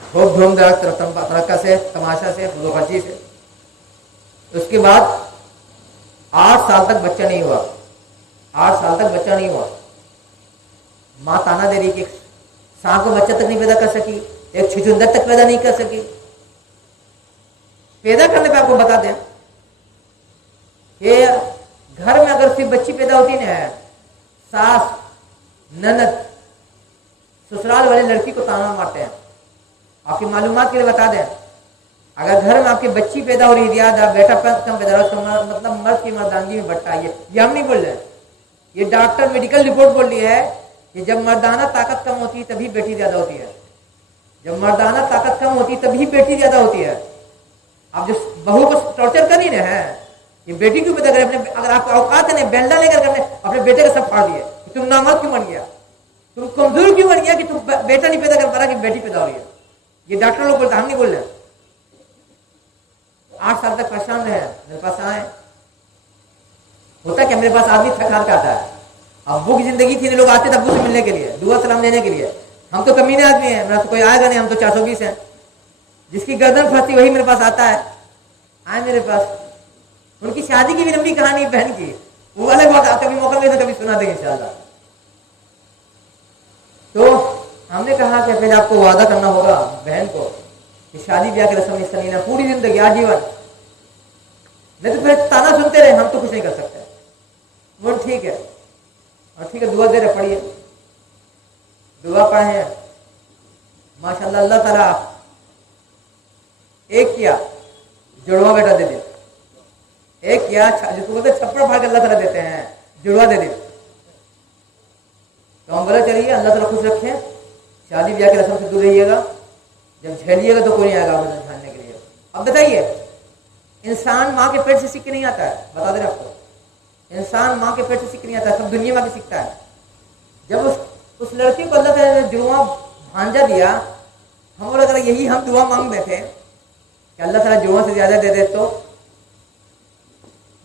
خوب دھوم دھڑکا سے, تماشا سے, خود و خرچی سے. اس کے بعد 8 سال تک بچہ نہیں ہوا. 8 سال تک بچہ نہیں ہوا. ماں تانا دے رہی کہ سانپ کو بچہ تک نہیں پیدا کر سکی, ایک چھچندر تک پیدا نہیں کر سکی. پیدا کرنے پہ آپ کو بتا دیں کہ گھر میں اگر صرف بچی پیدا ہوتی نا, ساس نند سسرال والے لڑکی کو تانا مارتے ہیں. آپ کی معلومات کے لیے بتا دیں, اگر گھر میں آپ کی بچی پیدا ہو رہی ہے, بیٹا کم پیدا ہو رہا ہے, مطلب مرد کی مردانگی میں بٹا. یہ ہم نہیں بول رہے, یہ ڈاکٹر میڈیکل رپورٹ بول رہی ہے کہ جب مردانہ طاقت کم ہوتی ہے تبھی بیٹی زیادہ ہوتی ہے. جب مردانہ طاقت کم ہوتی ہے تبھی بیٹی زیادہ ہوتی ہے. آپ جو بہو کو ٹارچر کر نہیں رہے ہیں, یہ بیٹی کیوں پیدا کرے؟ اگر آپ کا اوقات ہے بیلڈا لے کر اپنے بیٹے کا سب پھاڑ دیے. تم نامرد کیوں بن گیا, تم کمزور کیوں بن گیا کہ تم بیٹا نہیں پیدا کر پا رہا کہ بیٹی پیدا ہو رہی ہے. یہ ڈاکٹر لوگ بولتے, ہم نہیں بول رہے. 8 سال تک پریشان رہے, میرے پاس آئے. ہوتا کہ میرے پاس آدمی تھک ہار کے آتا ہے. ابو کی زندگی تھی, لوگ آتے تھے ابو سے ملنے کے لیے, دعا سلام لینے کے لیے. ہم تو کمینے آدمی ہیں, میرا تو کوئی آئے گا نہیں, ہم تو 420 ہیں. جس کی گردن پھنستی وہی میرے پاس آتا ہے. آئے میرے پاس, ان کی شادی کی بھی لمبی کہانی بہن کی, وہ الگ بات, کبھی موقع ملے تو کبھی سنا دیں گے انشاءاللہ. تو ہم نے کہا کہ پھر آپ کو وعدہ کرنا ہوگا بہن کو کہ شادی بیاہ کی رسم حصہ لینا پوری زندگی, آجیون. نہیں تو پھر تانا سنتے رہے, ہم تو کچھ نہیں کر سکتے. وہ ٹھیک ہے, اور ٹھیک ہے, دعا دے رہے, پڑھیے. دعا پڑھیں, ماشاءاللہ اللہ تعالیٰ ایک کیا جڑوا بیٹا دے دے, ایک کیا جس کو بولتے چھپڑ پھاڑ کے اللہ تعالیٰ دیتے ہیں, جڑوا دے دے. تو ہم بولے چلیے اللہ تعالیٰ خوش رکھیں, شادی بیاہ کی رسم سے دور رہیے گا. جب جھیلیے گا تو کوئی نہیں آئے گا آپ کو جھاننے کے لیے. اب بتائیے, انسان ماں کے پیٹ سے سیکھ کے نہیں آتا ہے, بتا دیں آپ کو. انسان ماں کے پیٹ سے سیکھ نہیں آتا ہے, سب دنیا میں سیکھتا ہے. جب اس لڑکی کو اللہ تعالیٰ نے جڑواں بھانجا دیا, ہم بولے اگر یہی ہم دعا مانگ رہے تھے کہ اللہ تعالیٰ جڑواں سے زیادہ دے دے, تو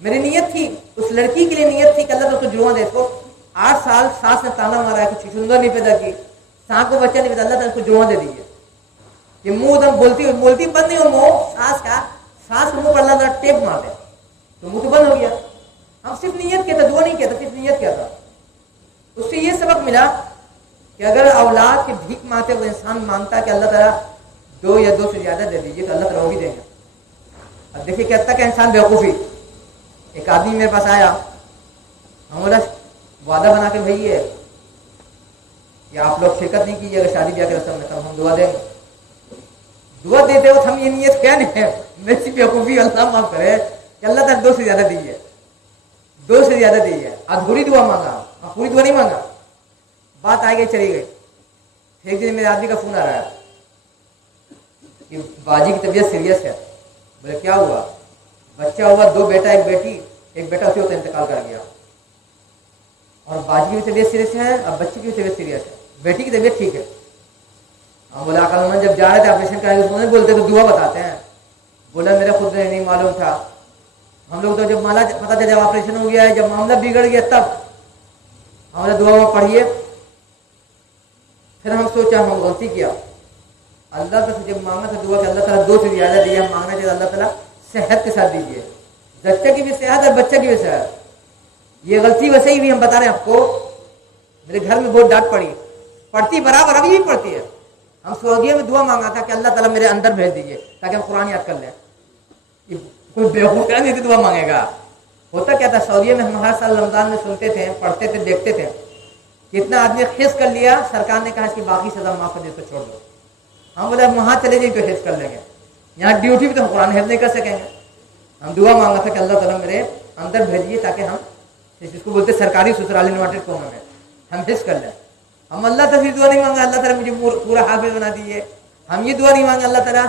میری نیت تھی, اس لڑکی کے لیے نیت تھی کہ اللہ تعالیٰ اس کو جڑواں دے. تو 8 سال ساس نے تانا مارا ہے کہ چھچندر نہیں پیدا کی, سانپ کو بچہ نہیں پیدا, اللہ تعالیٰ اس کو جڑواں دے دیجیے. یہ منہ دم بولتی بند نہیں ہو, منہ ساس کا, ساس منہ پر اللہ تعالیٰ ٹیپ مار دے تو منہ تو بند ہو گیا. ہم صرف نیت کیا تھا, دعا نہیں کیا تھا, صرف نیت کیا تھا. اس سے یہ سبق ملا کہ اگر اولاد کے بھیک مانگتے وہ انسان مانگتا ہے کہ اللہ تعالیٰ 2 یا 2 سے زیادہ دے دیجیے, تو اللہ تعالیٰ وہ بھی دیں گے. اب دیکھیے کہتا کہ انسان بیوقوفی. ایک آدمی میرے پاس آیا, ہم بولا وعدہ بنا کے بھیجیے کہ آپ لوگ شرکت نہیں کیجیے اگر شادی بیاہ کے رسم میں, تب ہم دعا دیں گے. دعا دیتے وقت ہم یہ نیت کیا نہیں ہے, میری بیوقوفی اللہ معاف کرے کہ اللہ تعالیٰ 2 سے زیادہ دیجیے, 2 سے زیادہ دیجیے. ادھوری دعا مانگا, پوری دعا نہیں مانگا. بات آ گئی چلی گئی. ایک دن میرے آدمی کا فون آ رہا ہے کہ باجی کی طبیعت سیریس ہے. بولے کیا ہوا؟ بچہ ہوا, 2 بیٹا 1 بیٹی, ایک بیٹا اسی وقت انتقال کر گیا. اور باجی کی بھی طبیعت سیریس ہے اور بچی کی بھی طبیعت سیریس ہے, بیٹی کی طبیعت ٹھیک ہے. ہم بولا آقا جب جا رہے تھے آپریشن کرائے اس کو نہیں بولتے تو دعا بتاتے ہیں. بولا میرا خود نہیں معلوم تھا. ہم لوگ تو جب مالا پتا چلا جب آپریشن ہو گیا ہے, جب معاملہ بگڑ گیا, تب ہمارا دعا پڑھیے. پھر ہم سوچا ہم غلطی کیا, اللہ کا جب مانگنا تھا دعا کہ اللہ تعالیٰ 2 سے زیادہ دیا, ہم مانگنا چاہیے اللہ تعالیٰ صحت کے ساتھ دیجیے, بچے کی بھی صحت اور بچے کی بھی صحت. یہ غلطی ویسے ہی بھی ہم بتا رہے ہیں آپ کو. میرے گھر میں بہت ڈانٹ پڑتی برابر ابھی بھی پڑتی ہے. ہم سعودیہ میں دعا مانگا تھا کہ اللہ تعالیٰ میرے اندر بھیج دیجیے تاکہ ہم قرآن یاد کر لیں. کوئی بیوقوف نہیں تھی دعا مانگے گا. ہوتا کیا تھا سعودیہ میں, ہم ہر سال رمضان میں سنتے تھے, پڑھتے تھے, دیکھتے تھے. کتنا آدمی حفظ کر لیا, سرکار نے کہا اس کی باقی سزا معاف کر دی, تو چھوڑ دو. ہم بولے وہاں چلے جائیں تو حفظ کر لیں گے, یہاں ڈیوٹی بھی تو ہم قرآن حفظ نہیں کر سکیں گے. ہم دعا مانگا تھا کہ اللہ تعالیٰ میرے اندر بھیجیے تاکہ ہم جس کو بولتے سرکاری سسرال انورٹڈ قوم میں ہم حفظ کر لیں. ہم اللہ تعالیٰ دعا نہیں مانگا اللہ تعالیٰ مجھے پورا حافظ بنا دیجیے. ہم یہ دعا نہیں مانگا اللہ تعالیٰ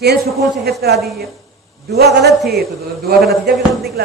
چین سکون سے حفظ کرا دیجیے. دعا غلط تھی تو دعا کا نتیجہ بھی غلط نکلا.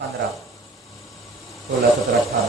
15, 16, 17,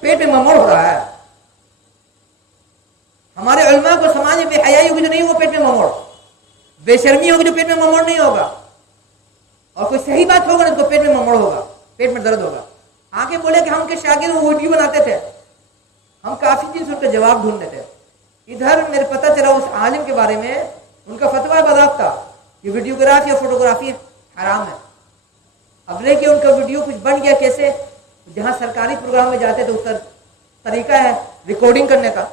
پیٹ میں مموڑ ہو رہا ہے. ہمارے علماء کو سماج میں بے حیائی ہوگی جو نہیں ہوگا پیٹ میں مموڑ, بے شرمی ہوگی جو پیٹ میں مموڑ نہیں ہوگا, اور کوئی صحیح بات ہوگا نا تو پیٹ میں مموڑ ہوگا, پیٹ میں درد ہوگا. آگے بولے کہ ہم کے شاگرد وہ ویڈیو بناتے تھے, ہم کافی دن سے ان کا جواب ڈھونڈتے تھے. ادھر میرے پتہ چلا اس عالم کے بارے میں ان کا فتویٰ باضابطہ کہ ویڈیوگرافی اور فوٹوگرافی حرام ہے. اب لے کے ان کا ویڈیو کچھ بن گیا کیسے, جہاں سرکاری پروگرام میں جاتے تو اس کا طریقہ ہے ریکارڈنگ کرنے کا,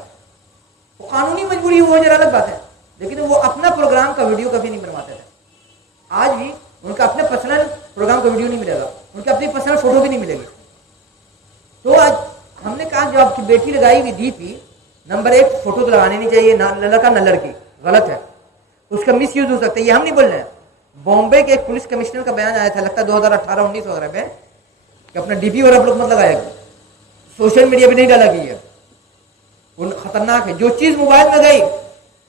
وہ قانونی مجبوری وہ ذرا الگ بات ہے, لیکن وہ اپنا پروگرام کا ویڈیو کبھی نہیں بنواتے تھے. آج بھی ان کا اپنے پرسنل پروگرام کا ویڈیو نہیں ملے گا, ان کی اپنی پرسنل فوٹو بھی نہیں ملے گی. تو آج ہم نے کہا جو آپ کی بیٹی لگائی ہوئی ڈی پی, نمبر 1 فوٹو تو لگانی نہیں چاہیے, نہ لڑکا نہ لڑکی, غلط ہے, اس کا مس یوز ہو سکتا ہے. یہ ہم نہیں بول رہے ہیں, بامبے کے ایک پولیس کمشنر کا بیان آیا تھا, لگتا ہے 2018-19 وغیرہ میں, کہ اپنا ڈی پی اور آپ لوگ مت لگایا, سوشل میڈیا پہ نہیں ڈالا گئی ہے, وہ خطرناک ہے. جو چیز موبائل میں گئی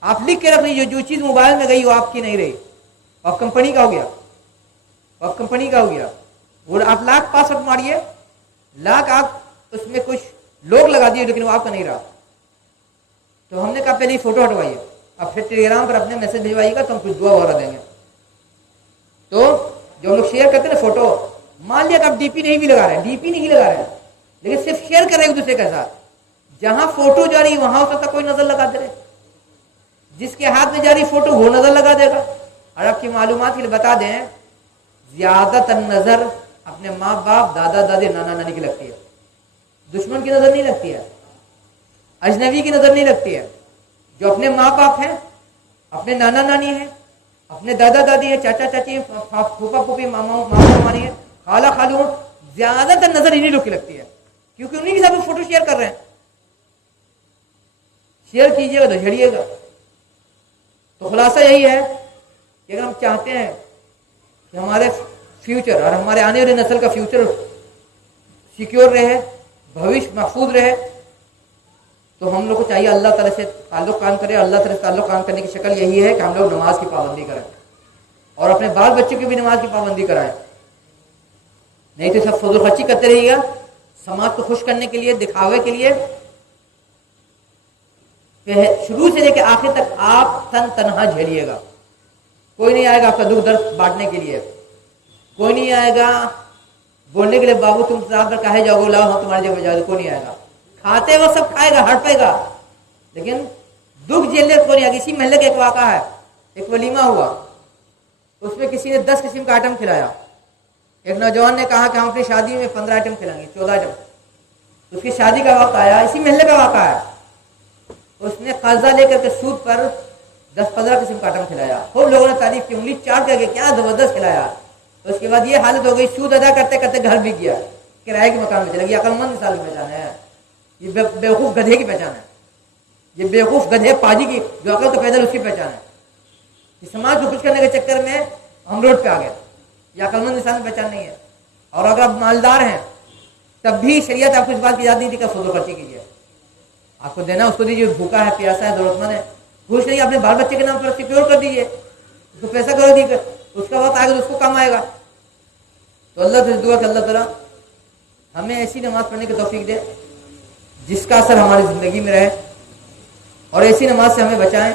آپ لکھ کے رکھ لیجیے, جو چیز موبائل میں گئی وہ آپ کی نہیں رہی, آپ کمپنی کا ہو گیا, آپ کمپنی کا ہو گیا. وہ آپ لاکھ پاسورڈ ماریے, لاکھ آپ اس میں کچھ لوگ لگا دیے, لیکن وہ آپ کا نہیں رہا. تو ہم نے کہا پہلے فوٹو ہٹوائیے, اب پھر ٹیلی گرام پر اپنے میسج بھجوائیے گا تو ہم کچھ دعا وغیرہ دیں گے. تو جو ہم لوگ شیئر کرتے ہیں نا فوٹو, مان لیا کہ آپ ڈی پی نہیں بھی لگا رہے ہیں, ڈی پی نہیں لگا رہے ہیں, لیکن صرف شیئر کر رہے ہیں ایک دوسرے کے ساتھ. جہاں فوٹو جاری وہاں ہو سکتا کوئی نظر لگا دے رہے, جس کے ہاتھ میں جاری فوٹو وہ نظر لگا دے گا. اور آپ کی معلومات کے لیے بتا دیں, زیادہ تر نظر اپنے ماں باپ, دادا دادی, نانا نانی کی لگتی ہے, دشمن کی نظر نہیں لگتی ہے, اجنبی کی نظر نہیں لگتی ہے. جو اپنے ماں باپ ہیں, اپنے نانا نانی ہیں, اپنے دادا دادی ہیں, چاچا چاچی ہیں, پھوپھا پھوپھی, ماما مامانی ہیں, خالہ خالو, زیادہ تر نظر انہیں لوگ کی لگتی ہے, کیونکہ انہیں کے ساتھ فوٹو شیئر کر رہے ہیں. شیئر کیجیے گا تو جھڑیے گا. تو خلاصہ یہی ہے کہ اگر ہم چاہتے ہیں کہ ہمارے فیوچر اور ہمارے آنے والی نسل کا فیوچر سیکیور رہے, بھوش محفوظ رہے, تو ہم لوگ کو چاہیے اللہ تعالیٰ سے تعلق قائم کرے. اللہ تعالیٰ سے تعلق قائم کرنے کی شکل یہی ہے کہ ہم لوگ نماز کی پابندی کریں اور اپنے بال بچوں کی بھی نماز کی پابندی کرائیں. نہیں تو سب فضول خرچی کرتے رہیے گا سماج کو خوش کرنے کے لیے, دکھاوے کے لیے. شروع سے لے کے آخر تک آپ تنہا جھیلیے گا. کوئی نہیں آئے گا آپ کا دکھ درد بانٹنے کے لیے, کوئی نہیں آئے گا بولنے کے لیے بابو تم صاحب پر کہے جاؤ گے, لاؤ ہم تمہاری جگہ جاؤ, کوئی نہیں آئے گا. کھاتے وہ سب کھائے گا, ہٹ پائے گا, لیکن دکھ جھیلنے کو نہیں آئے گا. اسی محلے کا ایک واقعہ ہے, ایک ولیمہ ہوا, اس میں کسی نے 10 قسم کا آئٹم کھلایا. ایک نوجوان نے کہا کہ ہم اپنی شادی میں 15 آئٹم کھلائیں گے, 14 آئٹم. اس کی شادی کا وقت آیا, اسی محلے کا واقعہ ہے, اس نے قرضہ لے کر کے سود پر 10-15 قسم کا آئٹم کھلایا. خوب لوگوں نے تعریف کی, انگلی چاٹ کر کے کیا زبردست کھلایا. تو اس کے بعد یہ حالت ہو گئی, سود ادا کرتے کرتے گھر بک گیا, کرائے کے مکان میں چلا گیا. عقل مند انسان کی پہچان ہے, یہ بیوقوف گدھے کی پہچان ہے, یہ بیوقوف گدھے پاجی کی جو عقل تو پیدل اس کی پہچان ہے. اس سماج کو خوش کرنے کے چکر میں ہم روڈ پہ آ گئے. یہ عقل مند انسان کی پہچان نہیں ہے. اور اگر آپ مالدار ہیں تب بھی شریعت آپ کو اس بات کی یاد نہیں تھی کہ فضول خرچی کیجیے. آپ کو دینا اس کو دیجیے, بھوکا ہے, پیاسا ہے, ضرورت مند ہے, خوش نہیں, اپنے بال بچے کے نام پر سیکیور کر دیجیے, اس کو پیسہ کرو دیجیے, اس کا وقت آئے گا تو اس کو کام آئے گا. تو اللہ سے دعا کہ اللہ تعالیٰ ہمیں ایسی نماز پڑھنے کی توفیق دے جس کا اثر ہماری زندگی میں رہے, اور ایسی نماز سے ہمیں بچائیں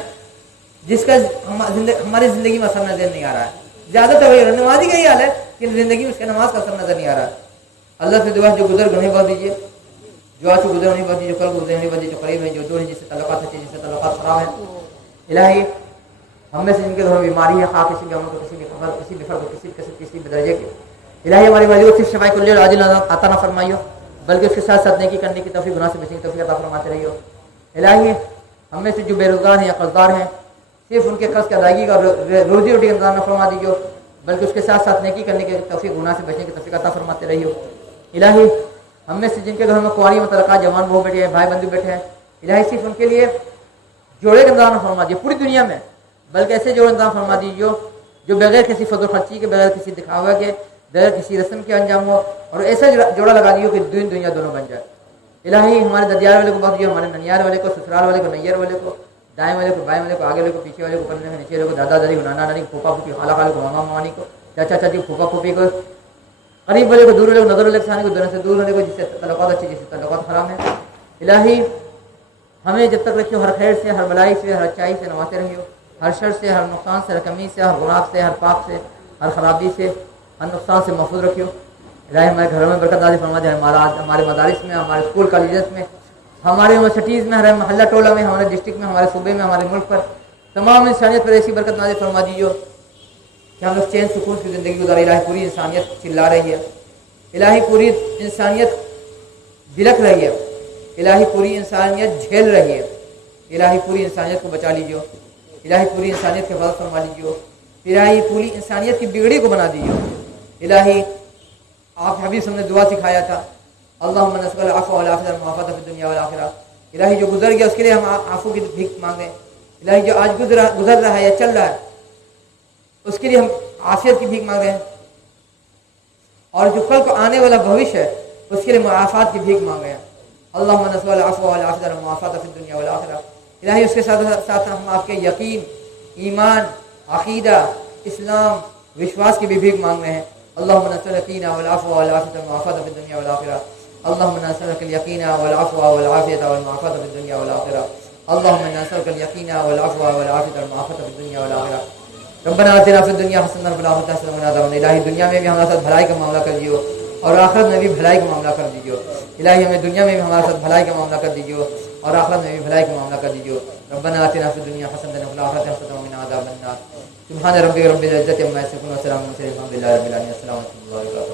جس کا ہماری زندگی میں اثر نظر نہیں آ رہا ہے. زیادہ تر وہی نمازی کا ہی حال ہے کہ زندگی میں اس کے نماز کا اثر نظر نہیں آ رہا ہے. اللہ سے دعا جو گزر گناہ بخش دیجیے, جو آج گزر نہیں بخشی, جو کل گزر نہیں بخشی, جو قریب ہے, جو دور ہے, جس سے تعلقات اچھے, جس سے تعلقات خراب ہیں. الہی ہم میں سے جن کے گھروں میں بیماری ہے, خواہ کسی بھی عمل کو, کسی بھی خبر, کسی بھی فرق کو, کسی بھی درجے کے, الہی ہماری مریض کو صرف شفاء کلیہ اور عاجل عطا نہ فرمائیو, بلکہ اس کے ساتھ ساتھ نیکی کرنے کی توفیق, گناہ سے بچنے کی توفیق عطا فرماتے رہیو. الہی ہم میں سے جو بے روزگار ہیں یا قرضدار ہیں, صرف ان کے قرض کی ادائیگی کا روزی روٹی کا انتظام نہ فرما دیجیے, بلکہ اس کے ساتھ ساتھ نیکی کرنے کی توفیق, گناہ سے بچنے کی توفیق عطا فرماتے رہیو. الہی ہم میں سے جن کے گھروں میں کنواری متعلقات جوان بہو بیٹھے ہیں, بھائی بندو بیٹھے ہیں, الہی صرف ان کے لیے جوڑے کا انتظام فرما دیجیے پوری دنیا میں, بلکہ ایسے جوڑے انتظام فرما دیجیے جو بغیر کسی فضول خرچی کے, بغیر کسی دکھاوے کے, بغیر کسی رسم کے انجام ہو, اور ایسا جوڑا لگا دیو کہ دنیا دونوں بن جائے. الہی ہمارے ددیار والے کو بخش دیجیے, ہمارے ننیار والے کو, سسرال والے کو, نیر والے کو, دائیں والے کو, بائیں والے کو, آگے والے کو, پیچھے والے کو, پردے میں نیچے والے کو, دادا دادی کو, نانا نانی کو, پھوپھا پھوپھی, خالہ خالہ کو, ماما مامانی کو, چاچا چاچی کو, پھوپھا پھوپھی کو, قریب والے کو دور والے کو نظر والے کو دنیا سے دور ہونے کو، جس سے تعلقات اچھی جس سے تعلقات حرام ہے۔ الہی ہمیں جب تک رکھیو ہر خیر سے، ہر بلائی سے، ہر اچائی سے نوازتے رہیو، ہر شر سے، ہر نقصان سے، ہر کمی سے، ہر گناہ سے، ہر پاک سے، ہر خرابی سے، ہر نقصان سے محفوظ رکھیو۔ الہی ہمارے گھروں میں برکت نازل فرما دے، ہمارے مدارس میں، ہمارے اسکول کالجز میں، ہمارے یونیورسٹیز میں، ہمارے محلہ ٹولہ میں، ہمارے ڈسٹرکٹ میں، ہمارے صوبے میں، ہمارے ملک پر، تمام انسانیت پر ایسی برکت نازل فرما دیجیے کہ ہم لوگ چین سکون کی زندگی گزارے۔ الہی پوری انسانیت چلا رہی ہے، الہی پوری انسانیت بلک رہی ہے، الہی پوری انسانیت جھیل رہی ہے، الہی پوری انسانیت کو بچا لیجیے، الہی پوری انسانیت کی حفاظت فرما لیجیے، الہی پوری انسانیت کی بگڑی کو بنا دیجیے۔ الہی آپ حبیب صلی اللہ علیہ وسلم نے دعا سکھایا تھا، اللہم نسألک العفو والعافیہ والمعافاۃ فی الدنیا والآخرہ۔ الہی جو گزر گیا اس کے لیے ہم عفو کی بھیک مانگیں، الہی جو آج گزر رہا ہے یا چل رہا ہے اس کے لیے ہم عافیت کی بھیک مانگ رہے ہیں، اور جو کل کو آنے والا بھوش ہے اس کے لیے معافات کی بھیک مانگ رہے ہیں۔ اللہم نسألک العفو والعافیہ والمعافاۃ فی الدنیا والآخرہ۔ الہی اس کے ساتھ ساتھ ہم آپ کے یقین، ایمان، عقیدہ، اسلام، وشواس کی بھی بھیک مانگ رہے ہیں۔ اللہم نسألک الیقین والعفو والعافیہ والمعافاۃ فی الدنیا والآخرہ۔ اللہم نسألک الیقین والعفو والعافیہ والمعافاۃ فی الدنیا والآخرہ۔ اللہم نسألک الیقین والعفو والعافیہ والمعافاۃ فی الدنیا والآخرہ۔ ربنا آتنا فی الدنیا حسنۃ وفی الآخرۃ حسنۃ وقنا عذاب النار۔ الہی دنیا میں بھی ہمارے ساتھ بھلائی کا معاملہ کر دیجیے اور آخرت میں بھی بھلائی کا معاملہ کر دیجیے۔ الہی ہمیں دنیا میں بھی ہمارے ساتھ بھلائی کا معاملہ کر دیجیے اور آخرت میں بھی بھلائی کا معاملہ کر دیجیے۔ ربنا آتنا فی الدنیا حسنۃ وفی الآخرۃ حسنۃ وقنا عذاب النار۔ سبحان ربک رب العزۃ عما یصفون وسلام علی المرسلین والحمد للہ رب العالمین۔ السلام علیکم و رحمۃ اللہ وبرکاتہ۔